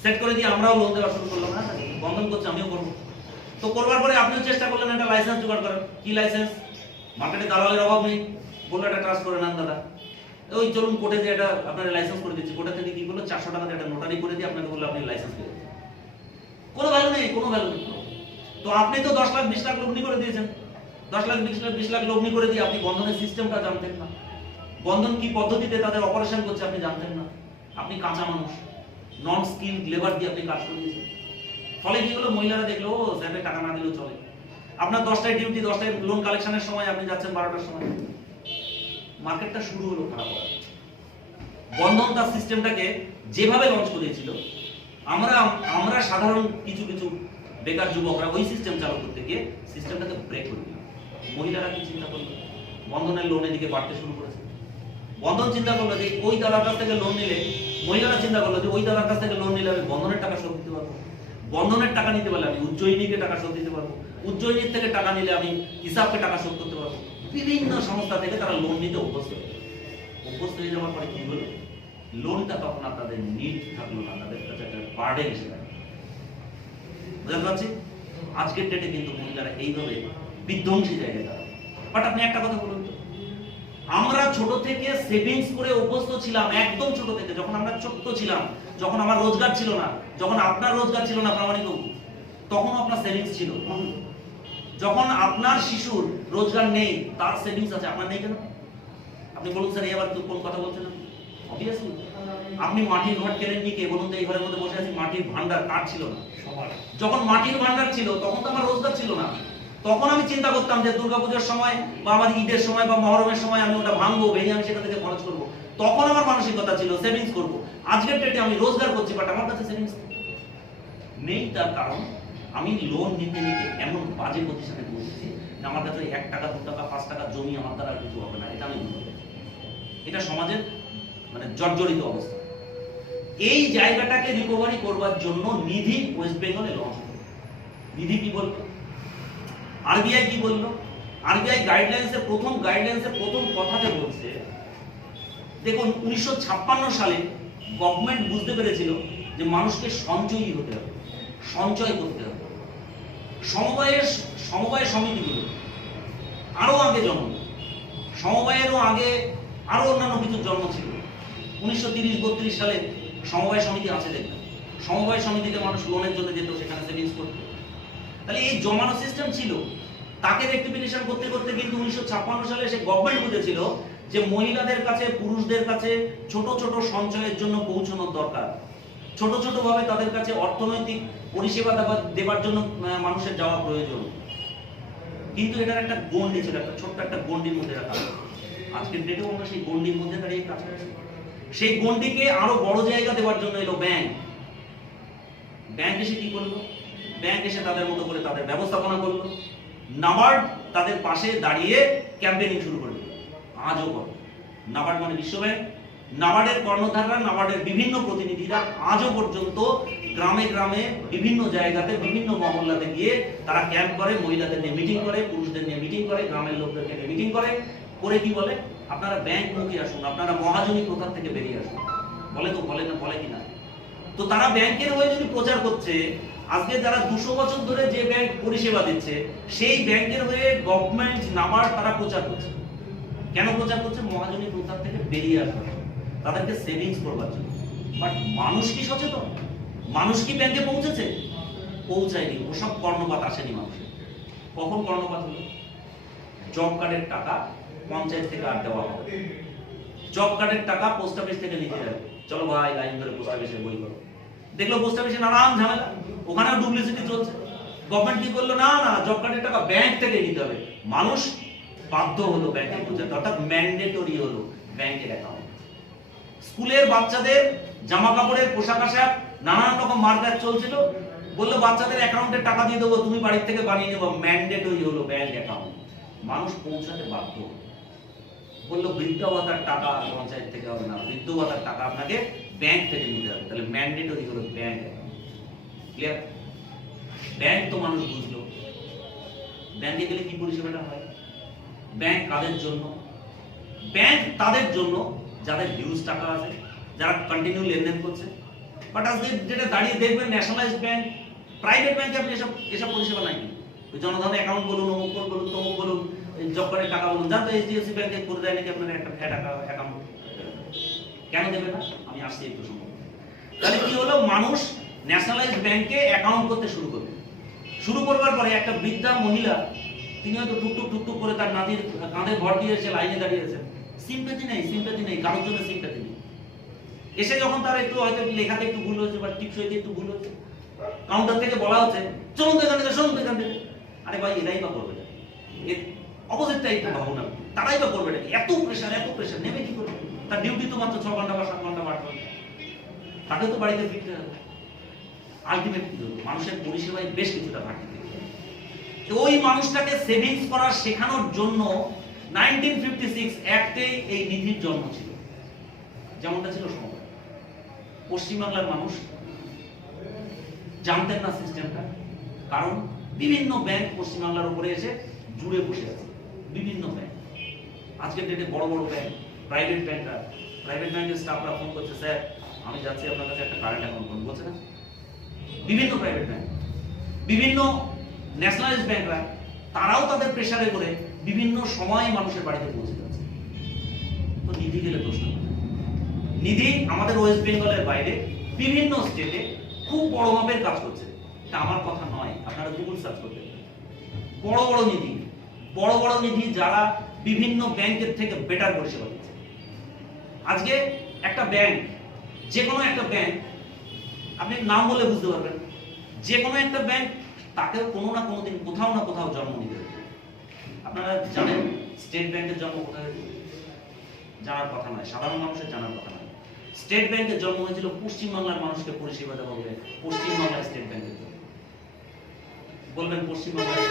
সেট করে দিয়ে আমরাও লোন দেওয়া শুরু করলাম। না বন্ধন করছে, আমিও করবো। তো করবার পরে আপনিও চেষ্টা করলেন একটা লাইসেন্স জোগাড় করার। কি লাইসেন্স? মার্কেটে দালালের অভাব নেই, বললো একটা ট্রাস্ট করে নেন দাদা, ওই চলুন কোর্টে যে এটা আপনার লাইসেন্স করে দিচ্ছি, কোর্টে থেকে কি বললো 400 টাকা দিয়ে একটা নোটারি করে দিয়ে আপনাকে বললো আপনি লাইসেন্স পেয়ে যাবেন। কোনো ভ্যালু নেই, কোনো ভ্যালু নেই। তো আপনি তো 10 লাখ 20 লাখ লগ্নি করে দিয়েছেন, 10 লাখ 20 লাখ লগ্নি করে দিয়ে আপনি বন্ধনের সিস্টেমটা জানতেন না, বন্ধন কি পদ্ধতিতে তাদের অপারেশন করছে আপনি জানতেন না। আপনি কাঁচা মানুষ, নন স্কিল লেবার দিয়ে আপনি কাজ করে দিয়েছেন। ফলে কি হলো, মহিলারা দেখলো ও স্যারের টাকা না দিলেও চলে। আপনার 10টায় ডিউটি, 10টায় লোন কালেকশনের সময় আপনি যাচ্ছেন 12টার সময়। মার্কেটটা শুরু হলো খারাপ হওয়া। বন্ধন তার সিস্টেমটাকে যেভাবে লঞ্চ করেছিল, আমরা সাধারণ কিছু কিছু বেকার যুবকরা ওই সিস্টেম চালু করতে গিয়ে সিস্টেমটাকে ব্রেক করে দিলাম। মহিলারা কি চিন্তা করলো, বন্ধনের লোন এদিকে বাড়তে শুরু করেছে। বন্ধন চিন্তা করলো যে ওই দাদার কাছ থেকে লোন নিলে, মহিলারা চিন্তা করলো যে ওই দাদার কাছ থেকে লোন নিলে আমি বন্ধনের টাকা শোধ দিতে পারবো, বন্ধনের টাকা নিতে পারলে আমি উজ্জয়িনীকে টাকা শোধ দিতে পারবো, উজ্জয়িনীর থেকে টাকা নিলে আমি হিসাবকে টাকা শোধ করতে পারবো। বিভিন্ন সংস্থা থেকে তারা লোন নিতে অভ্যস্ত হয়ে যাওয়ার পরে কি হলো, লোনটা তখন আর তাদের নিড থাকলো না, তাদের কাছে একটা বার্ডেন এসে গেল। বুঝতে পারছি? আজকের ডেটে কিন্তু মহিলারা এইভাবে বিধ্বংসী জায়গায় দাঁড়ায়। বাট আপনি একটা কথা বলুন তো, আমরা ছোট থেকে সেভিংস করে অভ্যস্ত ছিলাম, একদম ছোট থেকে, যখন আমরা ছোট্ট ছিলাম, যখন আমার রোজগার ছিল না, যখন আপনার রোজগার ছিল না প্রামাণিক, তখন আপনার সেভিংস ছিল। যখন আপনার শিশুর রোজগার নেই, তার সেভিংস আছে, আপনার নেই কেন? আপনি বলুন স্যার, এবার কোন কথা বলছেন? অবভিয়াসলি আপনি মাটির ঘর কেনেননি, কে বলুন তো? এই ঘরের মধ্যে বসে আছি, মাটির ভান্ডার কাঠ ছিল না। যখন মাটির ভান্ডার ছিল তখন তো আমার রোজগার ছিল না। তখন আমি চিন্তা করতাম যে দুর্গাপূজার সময় বা আমার ঈদের সময় বা মহরমের সময় আমি ওটা ভাঙবো, ভেঙে আমি সেটা থেকে খরচ করবো। তখন আমার মানসিকতা ছিল সেভিংস করবো। আজকের ডেটে আমি রোজগার করছি, বাট আমার কাছে সেভিংস নেই। তার কারণ আমি লোন নিতে নিতে এমন বাজে পজিশনে পৌঁছেছি যে আমার কাছে 1 টাকা 2 টাকা 5 টাকা জমি আমার দ্বারা কিছু হবে না। এটা আমি বুঝতে পারি, এটা সমাজের মানে জর্জরিত অবস্থা। এই জায়গাটাকে রিকভারি করবার জন্য নিধি ওয়েস্ট বেঙ্গলে লঞ্চ হলো। নিধি কি বললো, আরবিআই কি বললো? আরবিআই গাইডলাইন্সের প্রথম কথাতে বলছে, দেখুন 1956 সালে গভর্নমেন্ট বুঝতে পেরেছিল যে মানুষকে সঞ্চয়ী হতে হবে, সঞ্চয় করতে হবে। সমবায় সমিতিগুলো আরো আগে জন্ম, সমবায়েরও আগে আরো অন্যান্য কিছু জন্ম ছিল। 1930-32 সালে সমবায় সমিতি আছে, দেখবেন সমবায় সমিতিতে মানুষ লোনের জন্য যেত, সেখানে সেভিংস করত। তাহলে এই জমানো সিস্টেম ছিল। তাকে রেক্টিফিকেশন করতে করতে কিন্তু 1956 সালে সে গভর্নমেন্ট বুঝেছিল যে মহিলাদের কাছে, পুরুষদের কাছে ছোট ছোট সঞ্চয়ের জন্য পৌঁছানোর দরকার। ছোট ছোট ভাবে তাদের কাছে অর্থনৈতিক পরিষেবা দেবার জন্য মানুষের যাওয়া প্রয়োজন। কিন্তু এটার একটা গণ্ডি ছিল, একটা ছোট্ট একটা গণ্ডির মধ্যে রাখা। আজকের ডেটেও আমরা সেই গণ্ডির মধ্যে দাঁড়িয়ে কাজ করছি। সেই গণ্ডিকে আরো বড় জায়গা দেওয়ার জন্য এলো ব্যাংক। ব্যাংক এসে কি করলো? ব্যাংক এসে তাদের মতো করে তাদের ব্যবস্থাপনা করলো। নাবার্ড তাদের পাশে দাঁড়িয়ে ক্যাম্পেইনিং শুরু করে দিল। আজও করে নাবার্ড মানে বিশ্ব ব্যাংক। নাবার্ডের কর্ণধাররা, নাবার্ডের বিভিন্ন প্রতিনিধিরা আজও পর্যন্ত গ্রামে গ্রামে বিভিন্ন জায়গাতে বিভিন্ন মহল্লাতে গিয়ে তারা ক্যাম্প করে, মহিলাদের নিয়ে মিটিং করে, পুরুষদের নিয়ে মিটিং করে, গ্রামের লোকদেরকে নিয়ে মিটিং করে। করে কি বলে? আপনারা ব্যাংক মুখে আসুন, আপনারা মহাজনী প্রথা থেকে বেরিয়ে আসুন। বলে তো, বলে না, বলে কিনা? তো তারা ব্যাংকের হয়ে যদি প্রচার করছে, আজকে যারা 200 বছর ধরে যে ব্যাংক পরিষেবা দিচ্ছে, সেই ব্যাংকের হয়ে গভর্নমেন্ট, নাবার্ড তারা প্রচার করছে। কেন প্রচার করছে? মহাজনী প্রথা থেকে বেরিয়ে আসবে, তাদেরকে সেভিংস করবার জন্য। বাট মানুষ কি সচেতন? মানুষ কি ব্যাংকে পৌঁছেছে? পৌঁছায়নি। ওসব কর্ণপাত আসেনি মানুষের। কখন কর্ণপাত হলো? জব কার্ডের টাকা পঞ্চায়েত থেকে আর দেওয়া হবে। জব কার্ডের টাকা পোস্ট অফিস থেকে নিতে যাবে। চলো ভাই লাইন ধরে পোস্ট অফিসে বই করো। দেখলো পোস্ট অফিসে নানান ঝামেলা, ওখানেও ডুপ্লিসিটি চলছে। গভর্নমেন্ট কি করলো? না না, জব কার্ডের টাকা ব্যাংক থেকে নিতে হবে। মানুষ বাধ্য হলো ব্যাংকে পৌঁছাতে, অর্থাৎ ম্যান্ডেটরি হলো ব্যাংকের অ্যাকাউন্ট। স্কুলের বাচ্চাদের জামা কাপড়ের পোশাক আশাক নানান রকম মার্কেট চলছিল, বললো বাচ্চাদের অ্যাকাউন্টে টাকা দিয়ে দেবো, তুমি বাড়ির থেকে বানিয়ে নেবো। ম্যান্ডেটরি হলো ব্যাংক অ্যাকাউন্ট। মানুষ পৌঁছাতে বাধ্য। বললো বৃদ্ধ ভাতার টাকা পঞ্চায়েত থেকে হবে না, বৃদ্ধ ভাতার টাকা আপনাকে ব্যাংক থেকে নিতে হবে। তাহলে ম্যান্ডেটরি হলো ব্যাংক অ্যাকাউন্ট। ক্লিয়ার? ব্যাংক তো মানুষ বুঝলো। ব্যাংকে গেলে কি পরিষেবাটা হয়? ব্যাংক কাদের জন্য? ব্যাংক তাদের জন্য যাদের হিউজ টাকা আছে, যারা কন্টিনিউ লেনদেন করছে। বাট আজকে যেটা দাঁড়িয়ে দেখবেন, ন্যাশনালাইজড ব্যাংক, প্রাইভেট ব্যাংকে আপনি এসব পরিষেবা নাই। জনধন অ্যাকাউন্ট বলুন, অমুক বলুন, তমুক বলুন, জব কার্ডের টাকা বলুন, যা তো এইচডিএফসি ব্যাংকে করে দেয় নাকি আপনার একটা অ্যাকাউন্ট। কেন দেবে না? আমি আসছি একটু সময়। তাহলে কি হলো, মানুষ ন্যাশনালাইজড ব্যাংকে অ্যাকাউন্ট করতে শুরু করবে। শুরু করবার পরে একটা বৃদ্ধা মহিলা, তিনি হয়তো টুকটুক করে তার নাতির কাঁধে ভর দিয়ে এসে লাইনে দাঁড়িয়েছেন। সিম্প্যাথি নেই, কারোর জন্য সিম্প্যাথি নেই। এসে যখন তার একটু হয়তো লেখাতে একটু ভুল হয়েছে বা টিপসইতে একটু ভুল হয়েছে, কাউন্টার থেকে বলা হচ্ছে চলুন তো এখান থেকে, শুনুন তো এখান থেকে। আরে ভাই, এরাই বা করবে না, অপোজিটটাই তো ভাবনা, তারাই বা করবে নাকি? এত প্রেশার নেবে কি করবে? তার ডিউটি তো মাত্র 6 ঘন্টা বা 7 ঘন্টা বা 8 ঘন্টা, তাকে তো বাড়িতে ফিরতে হবে। আলটিমেট কি হলো, মানুষের পরিষেবায় বেশ কিছুটা ঘাটতি। ওই মানুষটাকে সেভিংস করা শেখানোর জন্য 1956 অ্যাক্টেই এই নিধির জন্ম ছিল, যেমনটা ছিল সমবায়। পশ্চিমবাংলার মানুষ জানতেন না সিস্টেমটা, কারণ বিভিন্ন ব্যাংক পশ্চিমবাংলার উপরে এসে জুড়ে বসে আছে। বিভিন্ন ব্যাংক আজকের ডেটে বড় ব্যাংক, প্রাইভেট ব্যাংকের স্টাফরা ফোন করছে, স্যার আমি যাচ্ছি আপনার কাছে একটা কারেন্ট অ্যাকাউন্ট করুন, বলছে না? বিভিন্ন প্রাইভেট ব্যাংক, বিভিন্ন ন্যাশনালাইজড ব্যাংকরা, তারাও তাদের প্রেসারে করে বিভিন্ন সময়ে মানুষের বাড়িতে পৌঁছে যাচ্ছে। তো নিধি গেলে প্রশ্ন, নিধি আমাদের ওয়েস্ট বেঙ্গলের বাইরে বিভিন্ন স্টেটে খুব বড় মাপের কাজ করছে। এটা আমার কথা নয়, আপনারা গুগল সার্চ করতে পারেন। বড় নিধি যারা বিভিন্ন ব্যাংকের থেকে বেটার পরিষেবা দিচ্ছে। আজকে একটা ব্যাংক, যে কোনো একটা ব্যাংক, আপনি নাম বলে বুঝতে পারবেন, যে কোনো একটা ব্যাংক তাকে কোনো না কোনো দিন কোথাও না কোথাও জন্ম নিতে হবে। আপনারা জানেন স্টেট ব্যাংকের জন্ম কোথায় হয়েছিল? জানার কথা নয়, সাধারণ মানুষের জানার কথা নয়। স্টেট ব্যাংকের জন্ম হয়েছিল পশ্চিমবাংলার মানুষকে পরিষেবা দেওয়া হবে পশ্চিমবাংলার স্টেট ব্যাংকের জন্য। বলবেন পশ্চিমবাংলায়,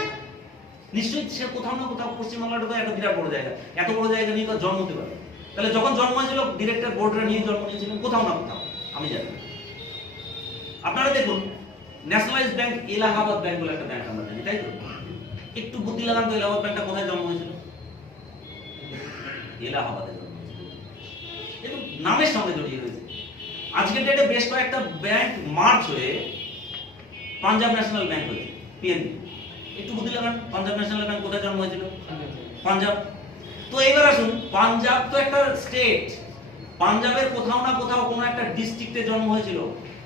নিশ্চয়ই সে কোথাও না কোথাও, পশ্চিমবাংলাটা তো একটা বিরাট বড় জায়গা, এত বড় জায়গা নিয়ে তো জন্ম হতে পারে। তাহলে যখন জন্ম হয়েছিল ডিরেক্টর বোর্ডরা নিয়ে জন্ম নিয়েছিলেন কোথাও না কোথাও, আমি জানি। আপনারা দেখুন, ন্যাশনালাইজড ব্যাংক, এলাহাবাদ ব্যাংক বলে একটা ব্যাংক আমরা জানি, তাই তো? একটু বুদ্ধি লাগান তো, এলাহাবাদ ব্যাংকটা কোথায় জন্ম হয়েছিল? এলাহাবাদে জন্ম হয়েছিল, এবং নামের সঙ্গে জড়িয়ে রয়েছে। আজকের ডেটে বেশ কয়েকটা ব্যাংক মার্চ হয়ে পাঞ্জাব ন্যাশনাল ব্যাংক হয়েছে, পিএনবি। একটু বুদ্ধি লাগান, পাঞ্জাব ন্যাশনাল ব্যাংক কোথায় জন্ম হয়েছিল? পাঞ্জাব। তো এবার আসুন, পাঞ্জাব তো একটা স্টেট, পাঞ্জাবের কোথাও না কোথাও কোনো একটা ডিস্ট্রিক্টে জন্ম হয়েছিল,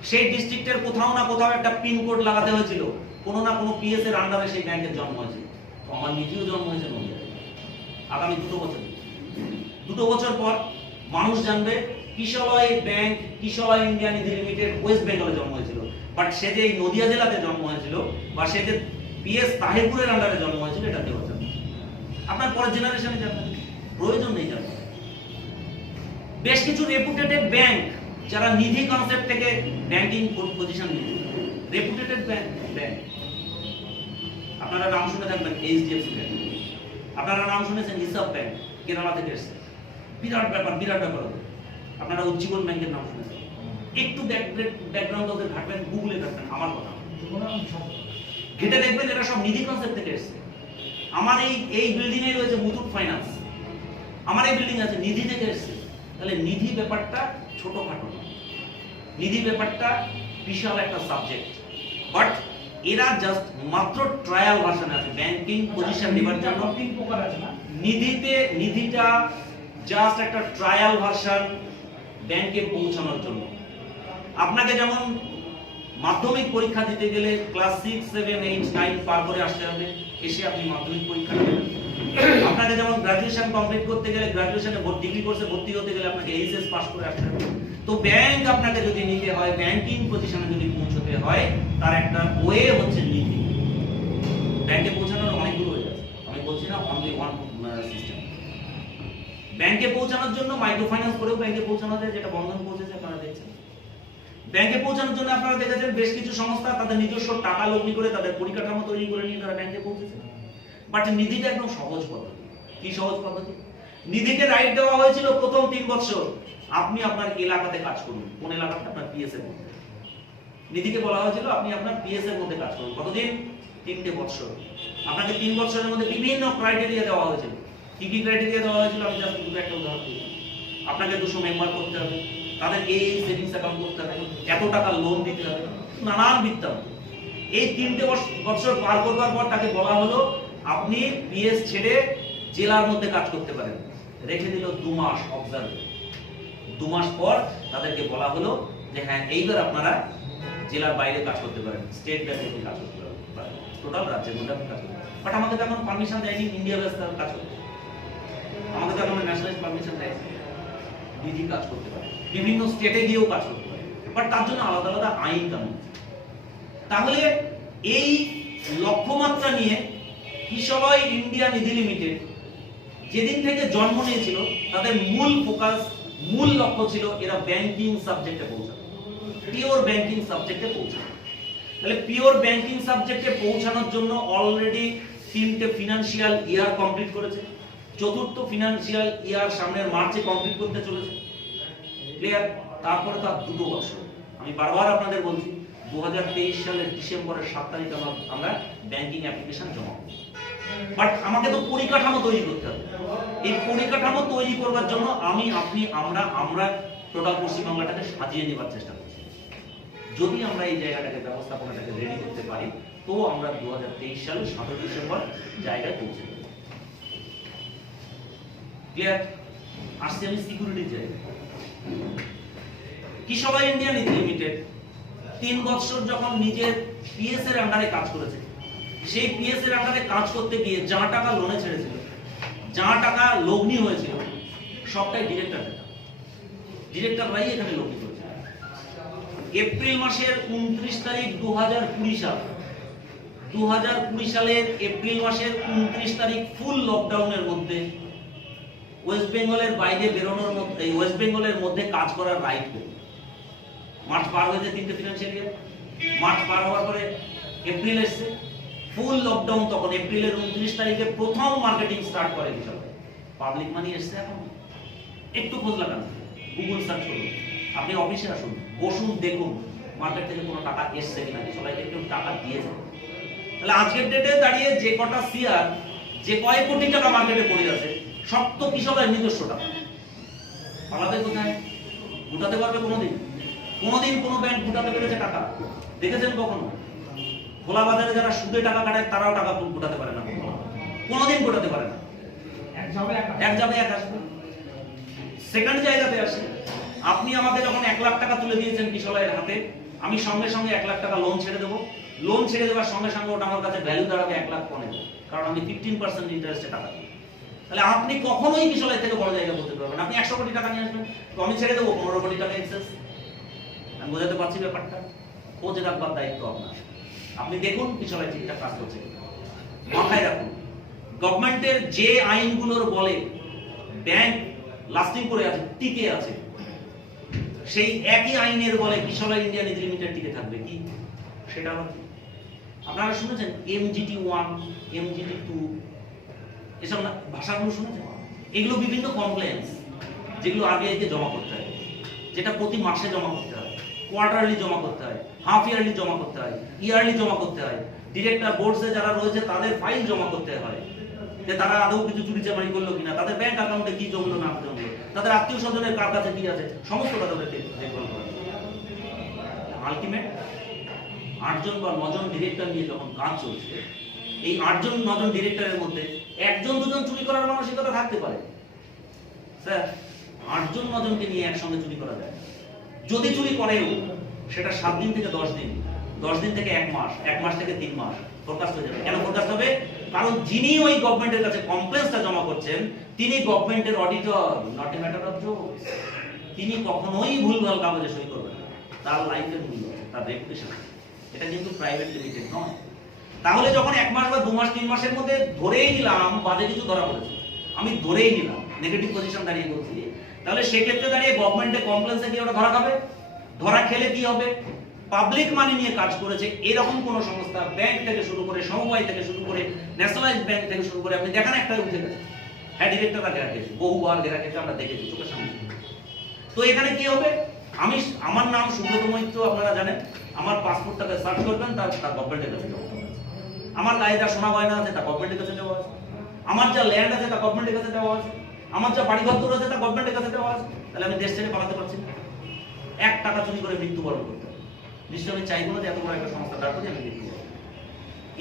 সেই ডিস্ট্রিক্টের কোথাও না কোথাও একটা পিনকোড লাগাতে হয়েছিল, কোনো না কোনো পিএস এর আন্ডারে সেই ব্যাংকের জন্ম হয়েছিল। তো আমার নিজেও জন্ম হয়েছে নদিয়ায়। আগামী 2 বছর পর মানুষ জানবে কিশলয় ব্যাংক, কিশলয় ইন্ডিয়া নিধি লিমিটেড ওয়েস্ট বেঙ্গলে জন্ম হয়েছিল। বাট সে যে এই নদিয়া জেলাতে জন্ম হয়েছিল, বা সে যে পিএস তাহিরপুরের আন্ডারে জন্ম হয়েছিল, এটা কেউ জানবে। আপনার পরের জেনারেশনে জানবেন, প্রয়োজন নেই জানবেন। বেশ কিছু রেপুটেটেড ব্যাংক যারা নিধি কনসেপ্ট থেকে ব্যাংকিং পজিশন নিয়েছে, রেপুটেটেড ব্যাংক, আপনারা নাম শুনে থাকবেন এইচডিএফসি ব্যাংক, আপনারা নাম শুনেছেন হিসাব ব্যাংক, কেরালা থেকে এসেছে, বিরাট ব্যাপার। আপনারা উজ্জীবন ব্যাংকের নাম শুনেছেন, একটু ব্যাকগ্রাউন্ড ওদের ঘাটবেন, গুগলে ঘাটবেন, আমার কথা ঘেটে দেখবেন এরা সব নিধি কনসেপ্ট থেকে এসেছে। আমার এই বিল্ডিং এ রয়েছে মুথুট ফাইন্যান্স, আমার এই বিল্ডিং আছে, নিধি থেকে এসেছে। তাহলে নিধি ব্যাপারটা ছোটখাটো না, নিধি ব্যাপারটা বিশাল একটা সাবজেক্ট। বাট এরা জাস্ট মাত্র ট্রায়াল ভার্সনে আছে ব্যাংকিং পজিশন নেবার জন্য। নিধিটা জাস্ট একটা ট্রায়াল ভার্সন ব্যাংকে পৌঁছানোর জন্য। আপনাকে যেমন মাধ্যমিক পরীক্ষা দিতে গেলে ক্লাস 6, 7, 8, 9 পার করে আসতে হবে, এসে আপনি মাধ্যমিক পরীক্ষা দেবেন। আপনাকে যেমন গ্রাজুয়েশন কমপ্লিট করতে গেলে, গ্রাজুয়েশনে ডিগ্রি কোর্সে ভর্তি হতে গেলে আপনাকে এইচএস পাস করে আসতে হবে। তো ব্যাংক আপনাকে যদি নিতে হয়, ব্যাংকিং পজিশনে যদি পৌঁছতে হয়, তার একটা ওয়ে হচ্ছে নিধি। ব্যাংকে পৌঁছানোর অনেকগুলো হয়ে আছে, আমি বলছি না অনলি ওয়ান সিস্টেম। ব্যাংকে পৌঁছানোর জন্য মাইক্রো ফাইন্যান্স করেও ব্যাংকে পৌঁছানো যায়, যেটা বন্ধন পৌঁছেছে আপনারা দেখছেন। ব্যাংকে পৌঁছানোর জন্য আপনারা দেখেছেন বেশ কিছু সংস্থা তাদের নিজস্ব টাকা লগ্নি করে তাদের পরিকাঠামো তৈরি করে নিয়ে তারা ব্যাংকে পৌঁছেছে। বাট নিধিটা একদম সহজ পদ্ধতি। কি সহজ পদ্ধতি? নিধিকে রাইট দেওয়া হয়েছিল প্রথম 3 বছর আপনি আপনার এলাকাতে কাজ করুন। কোন এলাকাতে? আপনার পিএস এর মধ্যে। নিধিকে বলা হয়েছিল আপনি আপনার পিএস এর মধ্যে কাজ করুন। কতদিন? 3টে বছর। আপনাকে 3 বছরের মধ্যে বিভিন্ন ক্রাইটেরিয়া দেওয়া হয়েছিল। কি কি ক্রাইটেরিয়া দেওয়া হয়েছিল আমি জাস্ট দুটো একটা উদাহরণ দিই। আপনাকে 200 মেম্বার করতে হবে, তাদের এই সেভিংস অ্যাকাউন্ট করতে হবে, এত টাকা লোন দিতে হবে, নানান বৃত্তান্ত। এই 3টে বছর পার করবার পর তাকে বলা হলো আপনি পিএস ছেড়ে জেলার মধ্যে কাজ করতে পারেন। রেখে দিল 2 মাস অবজার্ভ। 2 মাস পর তাদেরকে বলা হলো যে হ্যাঁ এইবার আপনারা জেলার বাইরে কাজ করতে পারেন, স্টেট ব্যাংকে কাজ করতে পারেন, টোটাল রাজ্যের মধ্যে আপনি কাজ করতে পারেন। বাট আমাকে তো এখন পারমিশন দেয়নি ইন্ডিয়া বেস কাজ করতে, আমাকে তো এখন ন্যাশনালাইজ পারমিশন দেয়, ডিজি কাজ করতে পারে, বিভিন্ন স্টেটে গিয়েও কাজ করতে পারে, বাট তার জন্য আলাদা আলাদা আইন কানুন। তাহলে এই লক্ষ্যমাত্রা নিয়ে কিশলয় ইন্ডিয়া নিধি লিমিটেড যেদিন থেকে জন্ম নিয়েছিল তাদের মূল ফোকাস, মূল লক্ষ্য ছিল এরা ব্যাংকিং সাবজেক্টে পৌঁছানো, পিওর ব্যাংকিং সাবজেক্টে পৌঁছানো। তাহলে পিওর ব্যাংকিং সাবজেক্টে পৌঁছানোর জন্য অলরেডি 3টে ফিনান্সিয়াল ইয়ার কমপ্লিট করেছে, 4র্থ ফিনান্সিয়াল ইয়ার সামনের মার্চে কমপ্লিট করতে চলেছে। ক্লিয়ার? তারপরে তো আর 2 বছর। আমি বারবার আপনাদের বলছি 2023 সালের ডিসেম্বরের 7 তারিখে আমরা ব্যাংকিং অ্যাপ্লিকেশন জমা করব। বাট আমাকে তো পরিকাঠামো তৈরি করতে হবে। এই পরিকাঠামো তৈরি করবার জন্য আমি, আপনি, আমরা টোটাল পশ্চিমবাংলাটাকে সাজিয়ে নেবার চেষ্টা করছি। যদি আমরা এই জায়গাটাকে, ব্যবস্থাপনাটাকে রেডি করতে পারি, তো আমরা 2023 সালের 7 ডিসেম্বর জায়গায় পৌঁছে যাব। ক্লিয়ার? আসছে আমি সিকিউরিটির জায়গায়। কিশলয় ইন্ডিয়া নিধি লিমিটেড 3 বছর যখন নিজের পিএস এর আন্ডারে কাজ করেছে, সেই পিএস এর আন্ডারে কাজ করতে গিয়ে যা টাকা লোনে ছেড়েছিল, যা টাকা লগ্নি হয়েছিল, সবটাই ডিরেক্টররাই এখানে লগ্নি করেছে। এপ্রিল মাসের 29 তারিখ 2020 সাল, 2020 সালের এপ্রিল মাসের 29 তারিখ ফুল লকডাউনের মধ্যে ওয়েস্ট বেঙ্গলের বাইরে বেরোনোর মধ্যে, ওয়েস্ট বেঙ্গলের মধ্যে কাজ করার রাইট পেল। মার্চ পার হয়েছে 3টে ফিনান্সিয়াল ইয়ার, মার্চ পার হওয়ার পরে এপ্রিল এসছে, ফুল লকডাউন। তখন এপ্রিলের 29 তারিখে প্রথম মার্কেটিং স্টার্ট করে কিশলয়। পাবলিক মানি এসছে এখন, একটু খোঁজ লাগান, গুগল সার্চ করুন, আপনি অফিসে আসুন, বসুন, দেখুন মার্কেট থেকে কোনো টাকা এসছে কিনা, কিশলয়কে কেউ টাকা দিয়েছে। তাহলে আজকের ডেটে দাঁড়িয়ে যে কটা শেয়ার, যে কয়েক কোটি টাকা মার্কেটে পড়ে আছে, সব তো কিশলয়ের নিজস্ব টাকা। পালাবে কোথায়? গুটাতে পারবে কোনোদিন? কোনোদিন কোনো ব্যাংক গুটাতে পেরেছে টাকা? দেখেছেন কখনো? খোলা বাজারে যারা সুদে টাকা কাটায় তারাও টাকা গুটাতে পারে না, কোনোদিন গুটাতে পারে না। এক যাবে এক আসবে। সেকেন্ড জায়গাতে আসে, আপনি আমাকে যখন 1 লাখ টাকা তুলে দিয়েছেন কিশলয়ের হাতে, আমি সঙ্গে সঙ্গে 1 লাখ টাকা লোন ছেড়ে দেবো। লোন ছেড়ে দেওয়ার সঙ্গে সঙ্গে ওটা আমার কাছে ভ্যালু দাঁড়াবে 1 লাখ পনেরো, কারণ আমি 15% ইন্টারেস্টে টাকা দিই। তাহলে আপনি কখনোই কিশলয় থেকে বড় জায়গা বলতে পারবেন। আপনি 100 কোটি টাকা নিয়ে আসবেন, তো আমি ছেড়ে দেবো 15 কোটি টাকা এক্সেস। আমি বোঝাতে পারছি ব্যাপারটা? খোঁজ রাখবার দায়িত্ব আপনার। আপনি দেখুন কিশলয় ঠিকঠাক কাজ করছে। মাথায় রাখুন, গভর্নমেন্টের যে আইনগুলোর বলে ব্যাংক লাস্টিং করে আছে, টিকে আছে, সেই একই আইনের বলে কিশলয় ইন্ডিয়া নিধি লিমিটেড টিকে থাকবে কি? সেটা আবার কি? আপনারা শুনেছেন MGT 1, MGT 2, এসব ভাষাগুলো শুনেছেন? এগুলো বিভিন্ন কমপ্লেন্স যেগুলো RBI কে জমা করতে হয়, যেটা প্রতি মাসে জমা করতে হয়, কোয়ার্টারলি জমা করতে হয়, হাফ ইয়ারলি জমা করতে হয়, ইয়ারলি জমা করতে হয়। ডিরেক্টর বোর্ডসে যারা রয়েছে তাদের ফাইল জমা করতে হয় যে তারা আদৌ কিছু চুরি চামারি করলো কিনা, তাদের ব্যাংক অ্যাকাউন্টে কি জমলো না জমলো, তাদের আত্মীয় স্বজনের কার কাছে কি আছে, সমস্ত তাদেরকে দেখভাল করা। আলটিমেট 8 জন বা 9 জন ডিরেক্টর নিয়ে যখন কাজ চলছে, এই 8 জন 9 জন ডিরেক্টরের মধ্যে 1 জন 2 জন চুরি করার মানসিকতা থাকতে পারে। স্যার, 8 জন 9 জনকে নিয়ে একসঙ্গে চুরি করা যায়? যদি চুরি করেও সেটা 7 দিন থেকে 10 দিন, 10 দিন থেকে 1 মাস, 1 মাস থেকে 3 মাস ফোরকাস্ট হয়ে যাবে। কেন ফোরকাস্ট হবে? কারণ যিনি ওই গভর্নমেন্টের কাছে কমপ্লেন্সটা জমা করছেন তিনি গভর্নমেন্টের auditor, not a matter of joke. তিনি কখনোই ভুলভাল কাগজে সই করবেন না। তার লাইফের মূল্য, তার রেপুটেশন, এটা কিন্তু প্রাইভেট লিমিটেড নয়। তাহলে যখন 1 মাস বা 2 মাস 3 মাসের মধ্যে ধরেই নিলাম বাজে কিছু ধরা পড়েছে, আমি ধরেই নিলাম, নেগেটিভ পজিশন দাঁড়িয়ে বলছি, তাহলে সেক্ষেত্রে দাঁড়িয়ে গভর্নমেন্টের কমপ্লেন্সে কি ওটা ধরা খাবে? ধরা খেলে কি হবে? পাবলিক মানি নিয়ে কাজ করেছে এরকম কোন সংস্থা, ব্যাংক থেকে শুরু করে, সমবায় থেকে শুরু করে, ন্যাশনালাইজ ব্যাংক থেকে শুরু করে, আপনি দেখান একটা উঠে গেছে। হ্যাঁ, ডিরেক্টররা ঘেরা খেয়েছে, বহুবার ঘেরা খেয়েছে, আমরা দেখেছি চোখের সামনে। তো এখানে কি হবে? আমার নাম সুব্রত মৈত্র, আপনারা জানেন, আমার পাসপোর্টটাকে সার্চ করবেন, তার গভর্নমেন্টের কাছে দেওয়া আছে। আমার গায়ে যা সোনা গয়না আছে তা গভর্নমেন্টের কাছে দেওয়া আছে। আমার যা ল্যান্ড আছে তা গভর্নমেন্টের কাছে দেওয়া আছে। আমার যা বাড়ি ঘর আছে তা গভর্নমেন্টের কাছে দেওয়া আছে। তাহলে আমি দেশ ছেড়ে পালাতে পারছি না। 1 টাকা চুরি করে মৃত্যুবরণ করতে হবে। নিশ্চয়ই আমি চাইবো না যে এত বড় একটা সংস্থা দাঁড় করে আমি মৃত্যুবরণ।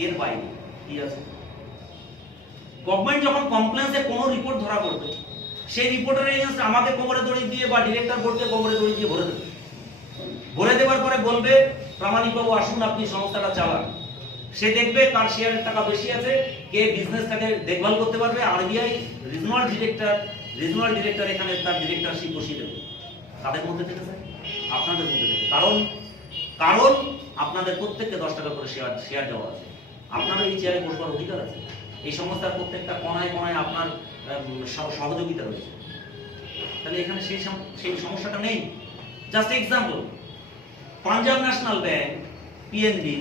এর বাইরে কি আছে? গভর্নমেন্ট যখন কমপ্লেন্সে কোনো রিপোর্ট ধরা পড়বে, সেই রিপোর্টের এগেইনস্ট আমাকে কোমরে দড়ি দিয়ে বা ডিরেক্টর বোর্ডকে কোমরে দড়ি দিয়ে ভরে দেবে। ভরে দেওয়ার পরে বলবে প্রামাণিকবাবু আসুন আপনি সংস্থাটা চালান। সে দেখবে কার শেয়ারের টাকা বেশি আছে, কে বিজনেসটাকে দেখভাল করতে পারবে। আরবিআই রিজনাল ডিরেক্টর এখানে তার ডিরেক্টরশিপ বসিয়ে দেবে। তাদের মধ্যে থেকে স্যার, আপনাদের মধ্যে থেকে। কারণ আপনাদের প্রত্যেককে 10 টাকা করে শেয়ার দেওয়া আছে। আপনাদের এই চেয়ারে বসবার অধিকার আছে। এই সংস্থার প্রত্যেকটা কোনায় কোনায় আপনার সহযোগিতা রয়েছে। তাহলে এখানে সেই সমস্যাটা নেই। Just example, Punjab national bank PNB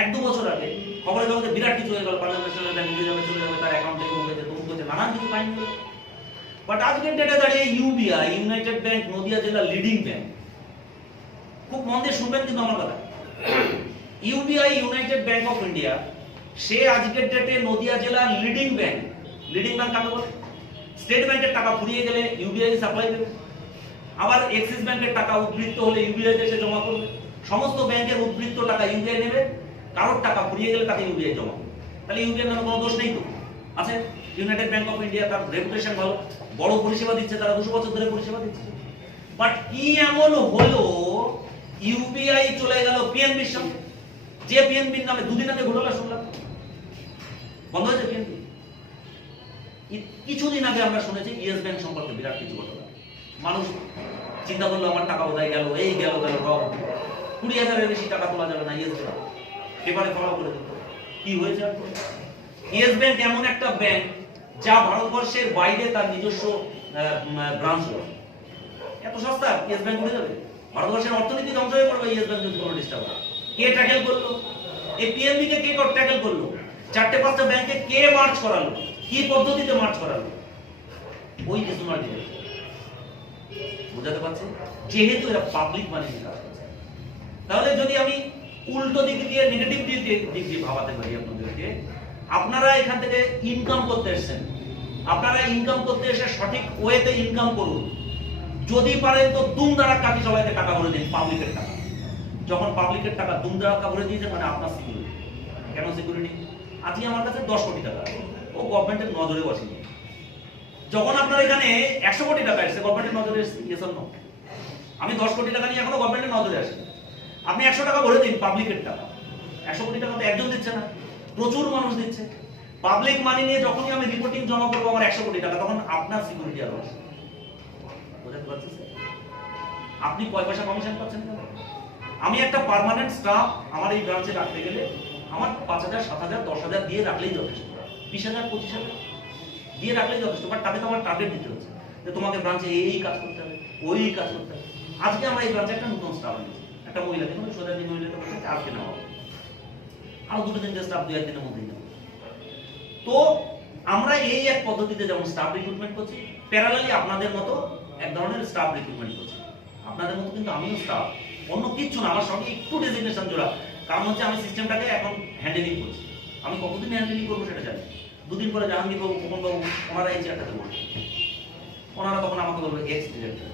1-2 বছর আগে খবরের কাগজে বিরাট কিছু হয়ে গেল, পাঞ্জাব ন্যাশনাল ব্যাংক উঠে যাবে, তার অ্যাকাউন্ট থেকে উঠে যেতে তমুক হয়েছে, নানান কিছু কাহিনী হলো। বাট আজকের ডেটে দাঁড়িয়ে ইউবিআই, ইউনাইটেড ব্যাংক নদিয়া জেলা লিডিং ব্যাংক, খুব মন দিয়ে শুনবেন কিন্তু আমার কথা, UBI united bank of India, সে আজকের ডেটে নদিয়া জেলার লিডিং ব্যাংক। লিডিং ব্যাংক কাকে বলে? স্টেট ব্যাংকের টাকা ফুরিয়ে গেলে ইউবিআই সাপ্লাই দেবে, আবার এক্সিস ব্যাংকের টাকা উদ্বৃত্ত হলে ইউবিআই এসে জমা করবে। সমস্ত ব্যাংকের উদ্বৃত্ত টাকা ইউবিআই নেবে, কারোর টাকা ফুরিয়ে গেলে তাকে ইউবিআই জমা করবে। তাহলে ইউবিআই নামে কোনো দোষ নেই তো? আছে। ইউনাইটেড ব্যাংক অফ ইন্ডিয়া, তার রেপুটেশন ভালো, বড় পরিষেবা দিচ্ছে, তারা 200 বছর ধরে পরিষেবা দিচ্ছে। বাট কি এমন হলো ইউবিআই চলে গেল পিএনবির সঙ্গে, যে পিএনবির নামে দুদিন আগে ঘটনা শুনলাম বন্ধ হয়েছে পিএনবি। কিছুদিন আগে আমরা শুনেছি ইয়েস ব্যাংক সম্পর্কে বিরাট কিছু ঘটনা। মানুষ চিন্তা করলো আমার টাকা বোধহয় গেল, এই গেল 20,000-এর বেশি টাকা তোলা যাবে না ইয়েস ব্যাংক, পেপারে ফলো করে দিত। কি হয়েছে? ইয়েস ব্যাংক এমন একটা ব্যাংক যা ভারতবর্ষের বাইরে তার নিজস্ব ব্রাঞ্চ রয়েছে। এত সস্তা ইয়েস ব্যাংক উঠে যাবে? ভারতবর্ষের অর্থনীতি ধ্বংস হয়ে পড়বে ইয়েস ব্যাংক যদি কোনো ডিস্টার্ব হয়। কে ট্যাকেল করলো এই পিএনবি কে? কে ট্যাকেল করলো? 4-5টা ব্যাংকে কে মার্চ করালো? কি পদ্ধতিতে মার্চ করালো? ওই রিজনাল ডিরেক্টর। বুঝাতে পারছি? যেহেতু এরা পাবলিক মানি নিয়ে কাজ করছে। তাহলে যদি আমি উল্টো দিক দিয়ে নেগেটিভ দিক দিয়ে ভাবাতে পারি আপনাদেরকে, আপনারা এখান থেকে ইনকাম করতে এসেছেন, আপনারা ইনকাম করতে এসে সঠিক ওয়েতে ইনকাম করুন। যদি পারেন তো দুমদারাক্কা সবাইকে টাকা ভরে দিন, পাবলিকের টাকা। যখন পাবলিকের টাকা দুমদারাক্কা ভরে দিয়েছে মানে আপনার সিকিউরিটি। কেন সিকিউরিটি? আজকে আমার কাছে 10 কোটি টাকা, ও গভর্নমেন্টের নজরে বসেনি। যখন আপনার এখানে 100 কোটি টাকা এসেছে, গভর্নমেন্টের নজরে এসেছে? Yes or no? আমি 10 কোটি টাকা নিয়ে এখনো গভর্নমেন্টের নজরে আসি। আপনি 100 টাকা ভরে দিন পাবলিকের টাকা। 100 কোটি টাকা তো একজন দিচ্ছে না, প্রচুর মানুষ দিচ্ছে। পাবলিক মানি নিয়ে যখনই আমি রিপোর্টিং জমা করবো আমার 100 কোটি টাকা, তখন আপনার সিকিউরিটি আরো আছে। বুঝতে পারছেন? আপনি কয় পয়সা কমিশন পাচ্ছেন কেন? আমি একটা পার্মানেন্ট স্টাফ আমার এই ব্রাঞ্চে রাখতে গেলে আমার 5,000, 7,000, 10,000 দিয়ে রাখলেই যথেষ্ট, 20,000, 25,000 দিয়ে রাখলেই যথেষ্ট। বাট তাকে তো আমার টার্গেট দিতে হচ্ছে যে তোমাকে ব্রাঞ্চে এই কাজ করতে হবে, ওই কাজ করতে হবে। আজকে আমরা এই ব্রাঞ্চে একটা নতুন স্টাফ নিয়েছি, একটা মহিলা, দেখুন সোজা দিন মহিলাটা বলছে আজকে নেওয়া হবে, আরো 2-3 স্টাফ 2-1 দিনের মধ্যেই নেব। তো আমরা এই এক পদ্ধতিতে যেমন স্টাফ রিক্রুটমেন্ট করছি, প্যারালালি আপনাদের মতো এক ধরনের স্টাফ রিক্রুটমেন্ট করছি। আপনাদের মতো কিন্তু আমিও স্টাফ, অন্য কিচ্ছু না, আমার সঙ্গে একটু ডেজিগনেশন জোড়া। কারণ হচ্ছে আমি সিস্টেমটাকে এখন হ্যান্ডেলিং করছি। আমি কতদিন হ্যান্ডেলিং করবো সেটা জানি। 2 দিন পরে জাহাঙ্গীর বাবু, খোকন বাবু, ওনারা এই চেয়ারটাতে বলবে, ওনারা তখন আমাকে বলবে এক্স ডিরেক্টর,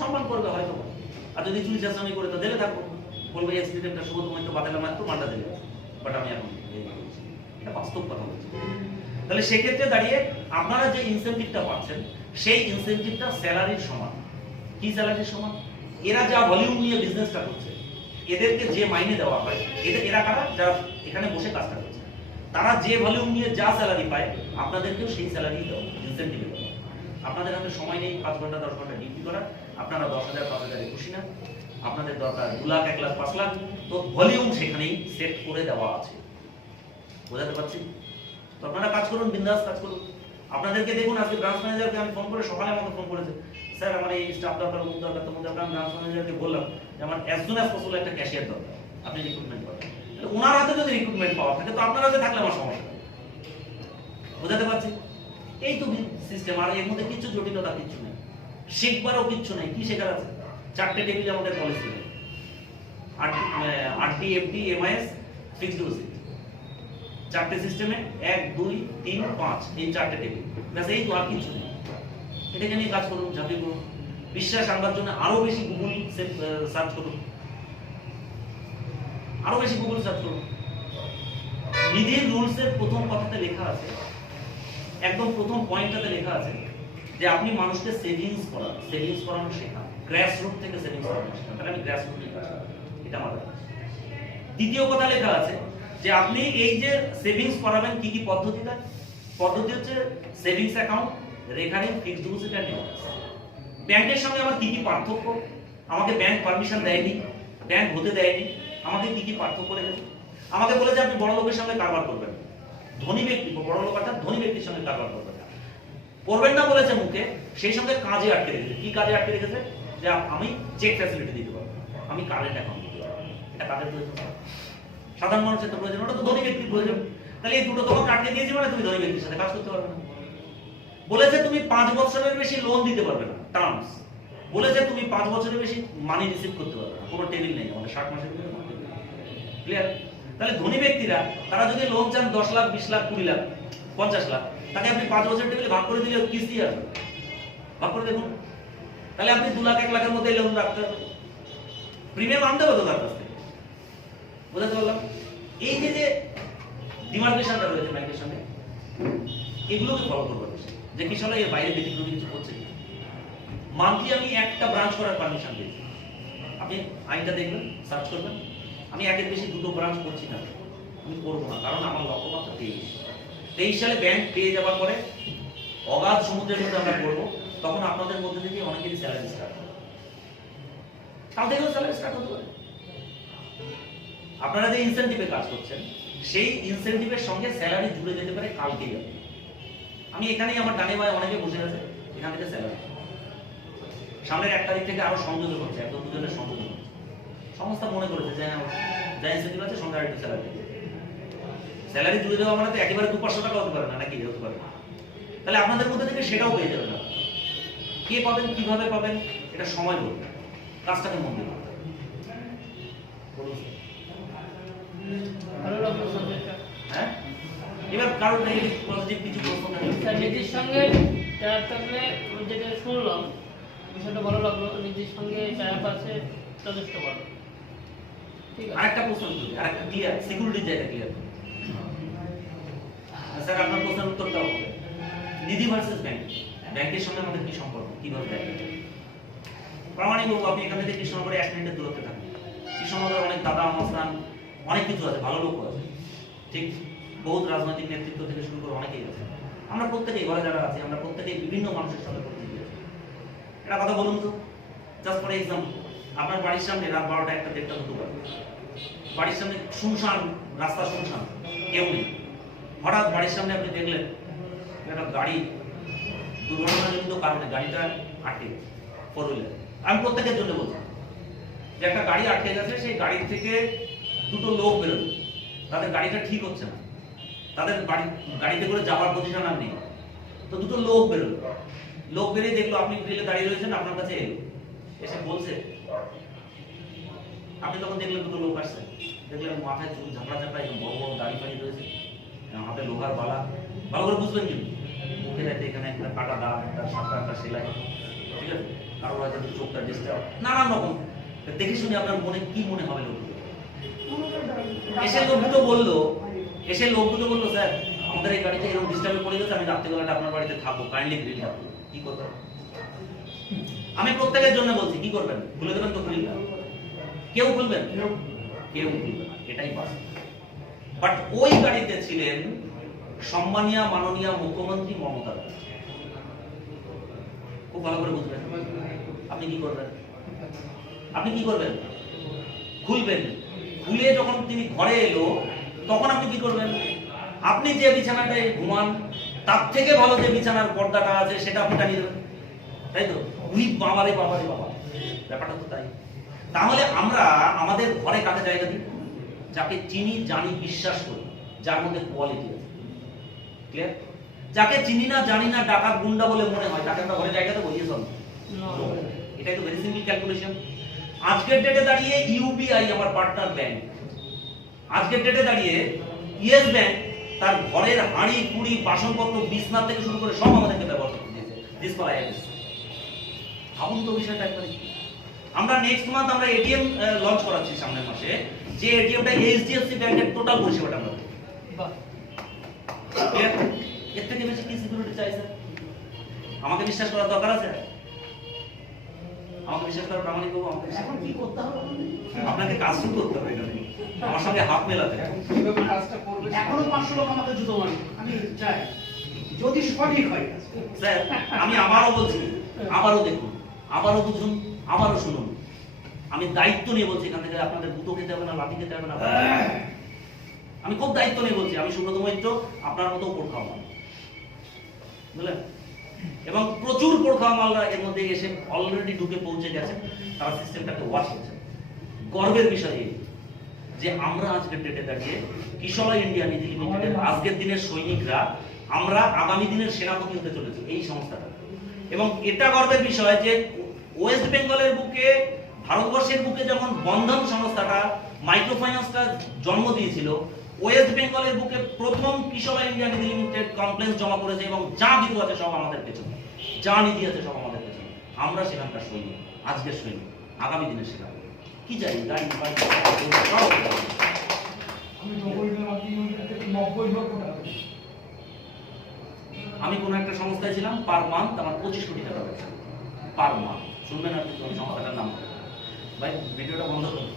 সম্মান করবে হয়তো। আর যদি চুরি চাষামি করে তো দিলে থাকবো, বলবে এক্স ডিরেক্টর শুভ তুমি তো বাতিল মাত্র মানটা দিলে। বাট আমি এখন এটা বাস্তব কথা বলছি। তাহলে সেক্ষেত্রে দাঁড়িয়ে আপনারা যে ইনসেনটিভটা পাচ্ছেন সেই ইনসেনটিভটা স্যালারির সমান। কি স্যালারির সমান? এরা যা ভলিউম নিয়ে বিজনেসটা করছে, এদেরকে যে মাইনে দেওয়া হয়, এরা কারা? যারা এখানে বসে কাজটা করছে, তারা যে ভলিউম নিয়ে যা স্যালারি পায় আপনাদেরকেও সেই স্যালারি দেওয়া, ইনসেনটিভ দেওয়া। আপনাদের হাতে সময় নেই 5 ঘন্টা 10 ঘন্টা ডিউটি করা, আপনারা 10,000, 5,000 খুশি না, আপনাদের দরকার 2 লাখ, 1 লাখ, 5 লাখ, তো ভলিউম সেখানেই সেট করে দেওয়া আছে। বোঝাতে পারছি? তো আপনারা কাজ করুন, বিন্দাস কাজ করুন। আপনাদেরকে দেখুন, আজকে ব্রাঞ্চ ম্যানেজারকে আমি ফোন করে, সকালে আমাকে ফোন করেছে, স্যার আমার এই স্টাফ দরকার, অমুক দরকার, তমুক দরকার। আমি ব্রাঞ্চ ম্যানেজারকে বললাম যে আমার অ্যাজ সুন অ্যাজ পসিবল একটা ক্যাশিয়ার দরকার, আপনি রিক্রুটমেন্ট করেন। ওনার হাতে যদি রিক্রুটমেন্ট পাওয়া থাকে তো আপনার হাতে থাকলে আমার সমস্যা। বোঝাতে পারছি? এই তো সিস্টেম, আর এর মধ্যে কিছু জটিলতা কিছু নেই, শিখবারও কিচ্ছু নেই। কি শেখার আছে? 4টে টেবিল আমাদের policy, RT, FD, MIS, fixed deposit, 4টে সিস্টেমে 1, 2, 3, 5 এই 4টে টেবিল, ব্যাস। এই তো, আর কিছু নেই। এটাকে নিয়ে কাজ করুন, ঝাঁপিয়ে করুন। বিশ্বাস আনবার জন্য আরো বেশি গুগল সার্চ করুন, আরো বেশি গুগল সার্চ করুন। নিধির রুলস এর প্রথম কথাতে লেখা আছে, একদম প্রথম পয়েন্টটাতে লেখা আছে, যে আপনি মানুষকে সেভিংস করানো শেখান, গ্রাস রুট থেকে সেভিংস করানো শেখান, তাহলে আমি গ্রাস রুট নিয়ে কাজ করব, এটা আমার কাজ। দ্বিতীয় কথা লেখা আছে যে আপনি এই যে সেভিংস করাবেন কি কি পদ্ধতি হচ্ছে savings account, recurring, fixed deposit and deposit. ব্যাংকের সঙ্গে আমার কি কি পার্থক্য, আমাকে ব্যাংক পারমিশন দেয়নি, ব্যাংক হতে দেয়নি, আমাকে কি কি পার্থক্য রেখেছে। আমাকে বলে যে আপনি বড় লোকের সঙ্গে কারবার করবেন, ধনী ব্যক্তি, বড় লোক অর্থাৎ ধনী ব্যক্তির সঙ্গে কারবার করবেন না বলেছে মুখে, সেই সঙ্গে কাজে আটকে রেখেছে। কি কাজে আটকে রেখেছে? যে আমি চেক ফ্যাসিলিটি দিতে পারবো, আমি কারেন্ট অ্যাকাউন্ট দিতে পারবো। এটা কাদের প্রয়োজন? সাধারণ মানুষের তো প্রয়োজন, ওটা তো ধনী ব্যক্তির প্রয়োজন। তাহলে এই দুটো তোমাকে আটকে দিয়েছি মানে তুমি ধনী ব্যক্তির সাথে কাজ করতে পারবে না। বলেছে তুমি 5 বছরের বেশি লোন দিতে পারবে না, টার্মস। বলেছে তুমি 5 বছরের বেশি মানি রিসিভ করতে পারবে না, কোনো টেবিল নেই আমাদের 60 মাসের ভিতরে। ক্লিয়ার? তাহলে ধনী ব্যক্তিরা তারা যদি লোন চান 10 লাখ, 20 লাখ, 20 লাখ, 50 লাখ, তাকে আপনি 5 বছরের টেবিলে ভাগ করে দিলে কিস্তি আসবে, ভাগ করে দেখুন। তাহলে আপনি 2 লাখ 1 লাখের মধ্যে লোন রাখতে হবে, প্রিমিয়াম আনতে হবে তো তার কাছ থেকে। বুঝতে পারলাম? এই যে ডিমার্কেশনটা রয়েছে ব্যাংকের সঙ্গে, এগুলোকে ফলো করবো যে কৃষকরা এর বাইরে ব্যতিক্রমী কিছু করছে কিনা। মান্থলি আমি একটা ব্রাঞ্চ করার পারমিশন দিয়েছি, আপনি আইনটা দেখবেন, সার্চ করবেন। আমি একের বেশি 2টো ব্রাঞ্চ করছি না, আমি করবো না, কারণ আমার লক্ষ্যমাত্রা 23 সালে ব্যাংক পেয়ে যাওয়ার পরে অগাধ সমুদ্রের মধ্যে আমরা করবো, তখন আপনাদের মধ্যে থেকে অনেকেরই স্যালারি স্টার্ট হবে, কাল থেকেও স্যালারি স্টার্ট হতে পারে। আপনারা যে ইনসেনটিভে কাজ করছেন সেই ইনসেনটিভের সঙ্গে স্যালারি জুড়ে যেতে পারে কালকেই। আমি এখানেই আমার ডানে বায়ে অনেকে বসে আছে, এখান থেকে স্যালারি সামনের 1 তারিখ থেকে আরো সংযোজন হচ্ছে, একদম দুজনের সংযোজন হচ্ছে। সংস্থা মনে করেছে যে যা ইনসেন্টিভ আছে সঙ্গে আরেকটু স্যালারি জুড়ে দেওয়া মানে তো একেবারে 2-500 টাকা হতে পারে না, নাকি হতে পারে? তাহলে আপনাদের মধ্যে থেকে সেটাও পেয়ে যাবেন না। কে পাবেন, কিভাবে পাবেন, এটা সময় বলবে, কাজটাকে মন দিয়ে করতে হবে। ভালো লাগলো সাবজেক্টটা। হ্যাঁ, এবার কারোর নেগেটিভ পজিটিভ কিছু প্রশ্ন থাকলে স্যার নিজের সঙ্গে টায়ার থাকলে আমি যেটা শুনলাম বিষয়টা ভালো লাগলো, নিজের সঙ্গে টায়ার আছে যথেষ্ট ভালো। ঠিক আছে, আরেকটা প্রশ্ন করি, আরেকটা ক্লিয়ার, সিকিউরিটির জায়গা ক্লিয়ার। স্যার আপনার প্রশ্নের উত্তরটাও হবে নিধি ভার্সেস ব্যাংক, ব্যাংকের সঙ্গে আমাদের কি সম্পর্ক, কিভাবে দেখবেন? প্রামাণিক বাবু, আপনি এখান থেকে কৃষ্ণনগরে 1 মিনিটের দূরত্বে থাকেন। কৃষ্ণনগরে অনেক দাদা অবস্থান, অনেক কিছু আছে, ভালো লোক আছে, ঠিক, বহুত রাজনৈতিক নেতৃত্ব থেকে শুরু করে অনেকেই আছে। আমরা প্রত্যেকেই ঘরে যারা আছি, আমরা প্রত্যেকেই বিভিন্ন মানুষের সঙ্গে পরিচিত আছি। একটা কথা বলুন তো, জাস্ট ফর এক্সাম্পল, আপনার বাড়ির সামনে রাত 12টা, 1টা, 1:30 হতে পারে, বাড়ির সামনে শুনশান রাস্তা, শুনশান, কেউ নেই। হঠাৎ বাড়ির সামনে আপনি দেখলেন একটা গাড়ি দুর্ঘটনাজনিত কারণে গাড়িটা আটকে গেছে, 4 হুইলার। আমি প্রত্যেকের জন্য বলছি যে একটা গাড়ি আটকে গেছে, সেই গাড়ি থেকে 2টো লোক বেরোলো, তাদের গাড়িটা ঠিক হচ্ছে না, তাদের গাড়িতে করে যাওয়ার পজিশন আর নেই, তো 2টো লোক বেরোলো। লোক বেরিয়ে দেখলো আপনি গ্রিলে দাঁড়িয়ে রয়েছেন, আপনার কাছে এলো, এসে বলছে, আপনি তখন দেখলেন 2টো লোক আসছে, দেখলেন মাথায় চুল ঝাপড়া ঝাপড়া, বড় বড় দাড়ি ফাড়ি রয়েছে, হাতে লোহার বালা, ভালো করে বুঝবেন কিন্তু মুখে দেখতে এখানে একটা কাটা দাগ, তার সাতটা একটা সেলাই, ঠিক আছে, কারোর হয়তো চোখটা ডিস্টার্ব, নানান রকম। দেখে শুনে আপনার মনে কি মনে হবে? লোক এসে লোক দুটো বললো, স্যার আমাদের এই গাড়িতে এরকম ডিস্টার্বে পড়ে গেছে, আমি রাত্রিবেলাটা আপনার বাড়িতে থাকবো, কাইন্ডলি গ্রিল থাকবো, কি করবেন? আমি প্রত্যেকের জন্য বলছি, কি করবেন? খুলে দেবেন তো গ্রিলটা? কেউ খুলবেন? কেউ খুলবে না, এটাই বাস্তব। বাট ওই গাড়িতে ছিলেন সম্মানীয় মাননীয় মুখ্যমন্ত্রী মমতা ব্যানার্জি। খুব ভালো করে বুঝবেন। আপনি কি করবেন? খুলবেন। খুলে যখন তিনি ঘরে এলো, তখন আপনি কি করবেন? আপনি যে বিছানাটায় ঘুমান তার থেকে ভালো যে বিছানার পর্দাটা আছে সেটা আপনি টানিয়ে দেবেন, তাই তো? উই বাবারে বাবা, ব্যাপারটা তো তাই। তাহলে আমরা আমাদের ঘরে কাকে জায়গা দিই? যাকে চিনি, জানি, বিশ্বাস করি, যার মধ্যে কোয়ালিটি আছে। ক্লিয়ার? যাকে চিনি না, জানি না, ডাকাত গুন্ডা বলে মনে হয়, তাকে আমরা ঘরে জায়গা দেবো? Yes or no? এটাই তো ভেরি সিম্পল ক্যালকুলেশন। আজকের ডেটে দাঁড়িয়ে ইউবিআই আমার পার্টনার ব্যাংক, আজকের ডেটে দাঁড়িয়ে ইয়েস ব্যাংক তার ঘরের হাঁড়ি কুড়ি বাসনপত্র বিছনা থেকে শুরু করে সব আমাদেরকে ব্যবহার করতে দিয়েছে। This for is. ভাবুন তো বিষয়টা একবার। আমরা নেক্সট মান্থ আমরা এটিএম লঞ্চ করাচ্ছি সামনের মাসে, যে এটিএমটা এইচডিএফসি ব্যাংকের টোটাল পরিষেবাটা আমরা দেব। বাহ, এর থেকে বেশি কি সিকিউরিটি চাই স্যার? আমাকে বিশ্বাস করার দরকার আছে? আমাকে বিশ্বাস করার প্রামাণিক হবো, আমাকে বিশ্বাস এখন কি করতে হবে আপনাদের? আপনাকে কাজ শুরু করতে হবে এখানে, আমার সঙ্গে হাত মেলাতে হবে। কিভাবে কাজটা করবে এখনো 500 লোক আমাকে জুতো মারে, আমি চাই যদি সঠিক হয় কাজটা। স্যার আমি আবারও বলছি, আবারও দেখুন, আবারও বুঝুন, আবারও শুনুন, আমি দায়িত্ব নিয়ে বলছি এখান থেকে আপনাদের জুতো খেতে হবে না, লাঠি খেতে হবে না। আমি খুব দায়িত্ব নিয়ে বলছি, আমি সুব্রত মৈত্র আপনার মতো উপর খাওয়া মাল, বুঝলেন? এবং প্রচুর উপর খাওয়া মালরা এর মধ্যে এসে অলরেডি ঢুকে পৌঁছে গেছে, তারা সিস্টেমটাকে ওয়াশ করছে। গর্বের বিষয় এই যে আমরা আজকের ডেটে দাঁড়িয়ে কিশলয় ইন্ডিয়া নিধি লিমিটেডের আজকের দিনের সৈনিকরা আমরা আগামী দিনের সেনাপতি হতে চলেছি এই সংস্থাটা। এবং এটা গর্বের বিষয় যে ওয়েস্ট বেঙ্গলের বুকে, ভারতবর্ষের বুকে যেমন বন্ধন সংস্থাটা মাইক্রো ফাইন্যান্সটা জন্ম দিয়েছিল, ওয়েস্ট বেঙ্গলের বুকে প্রথম কিশলয় ইন্ডিয়া নিধি লিমিটেড কমপ্লেন্স জমা করেছে এবং যা কিছু আছে সব আমাদের পেছনে, যা নিধি আছে সব আমাদের পেছনে। আমরা সেখানকার সৈনিক, আজকের সৈনিক, আগামী দিনের সেনাপতি। কি চাই? গাড়ি বাড়ি সব আমি কোন একটা সংস্থায় ছিলাম, পার মান্থ আমার 25 কোটি টাকা ব্যবসা, পার মান্থ। শুনবেন আপনি কোন সংস্থাটার নাম? ভাই ভিডিওটা বন্ধ করুন।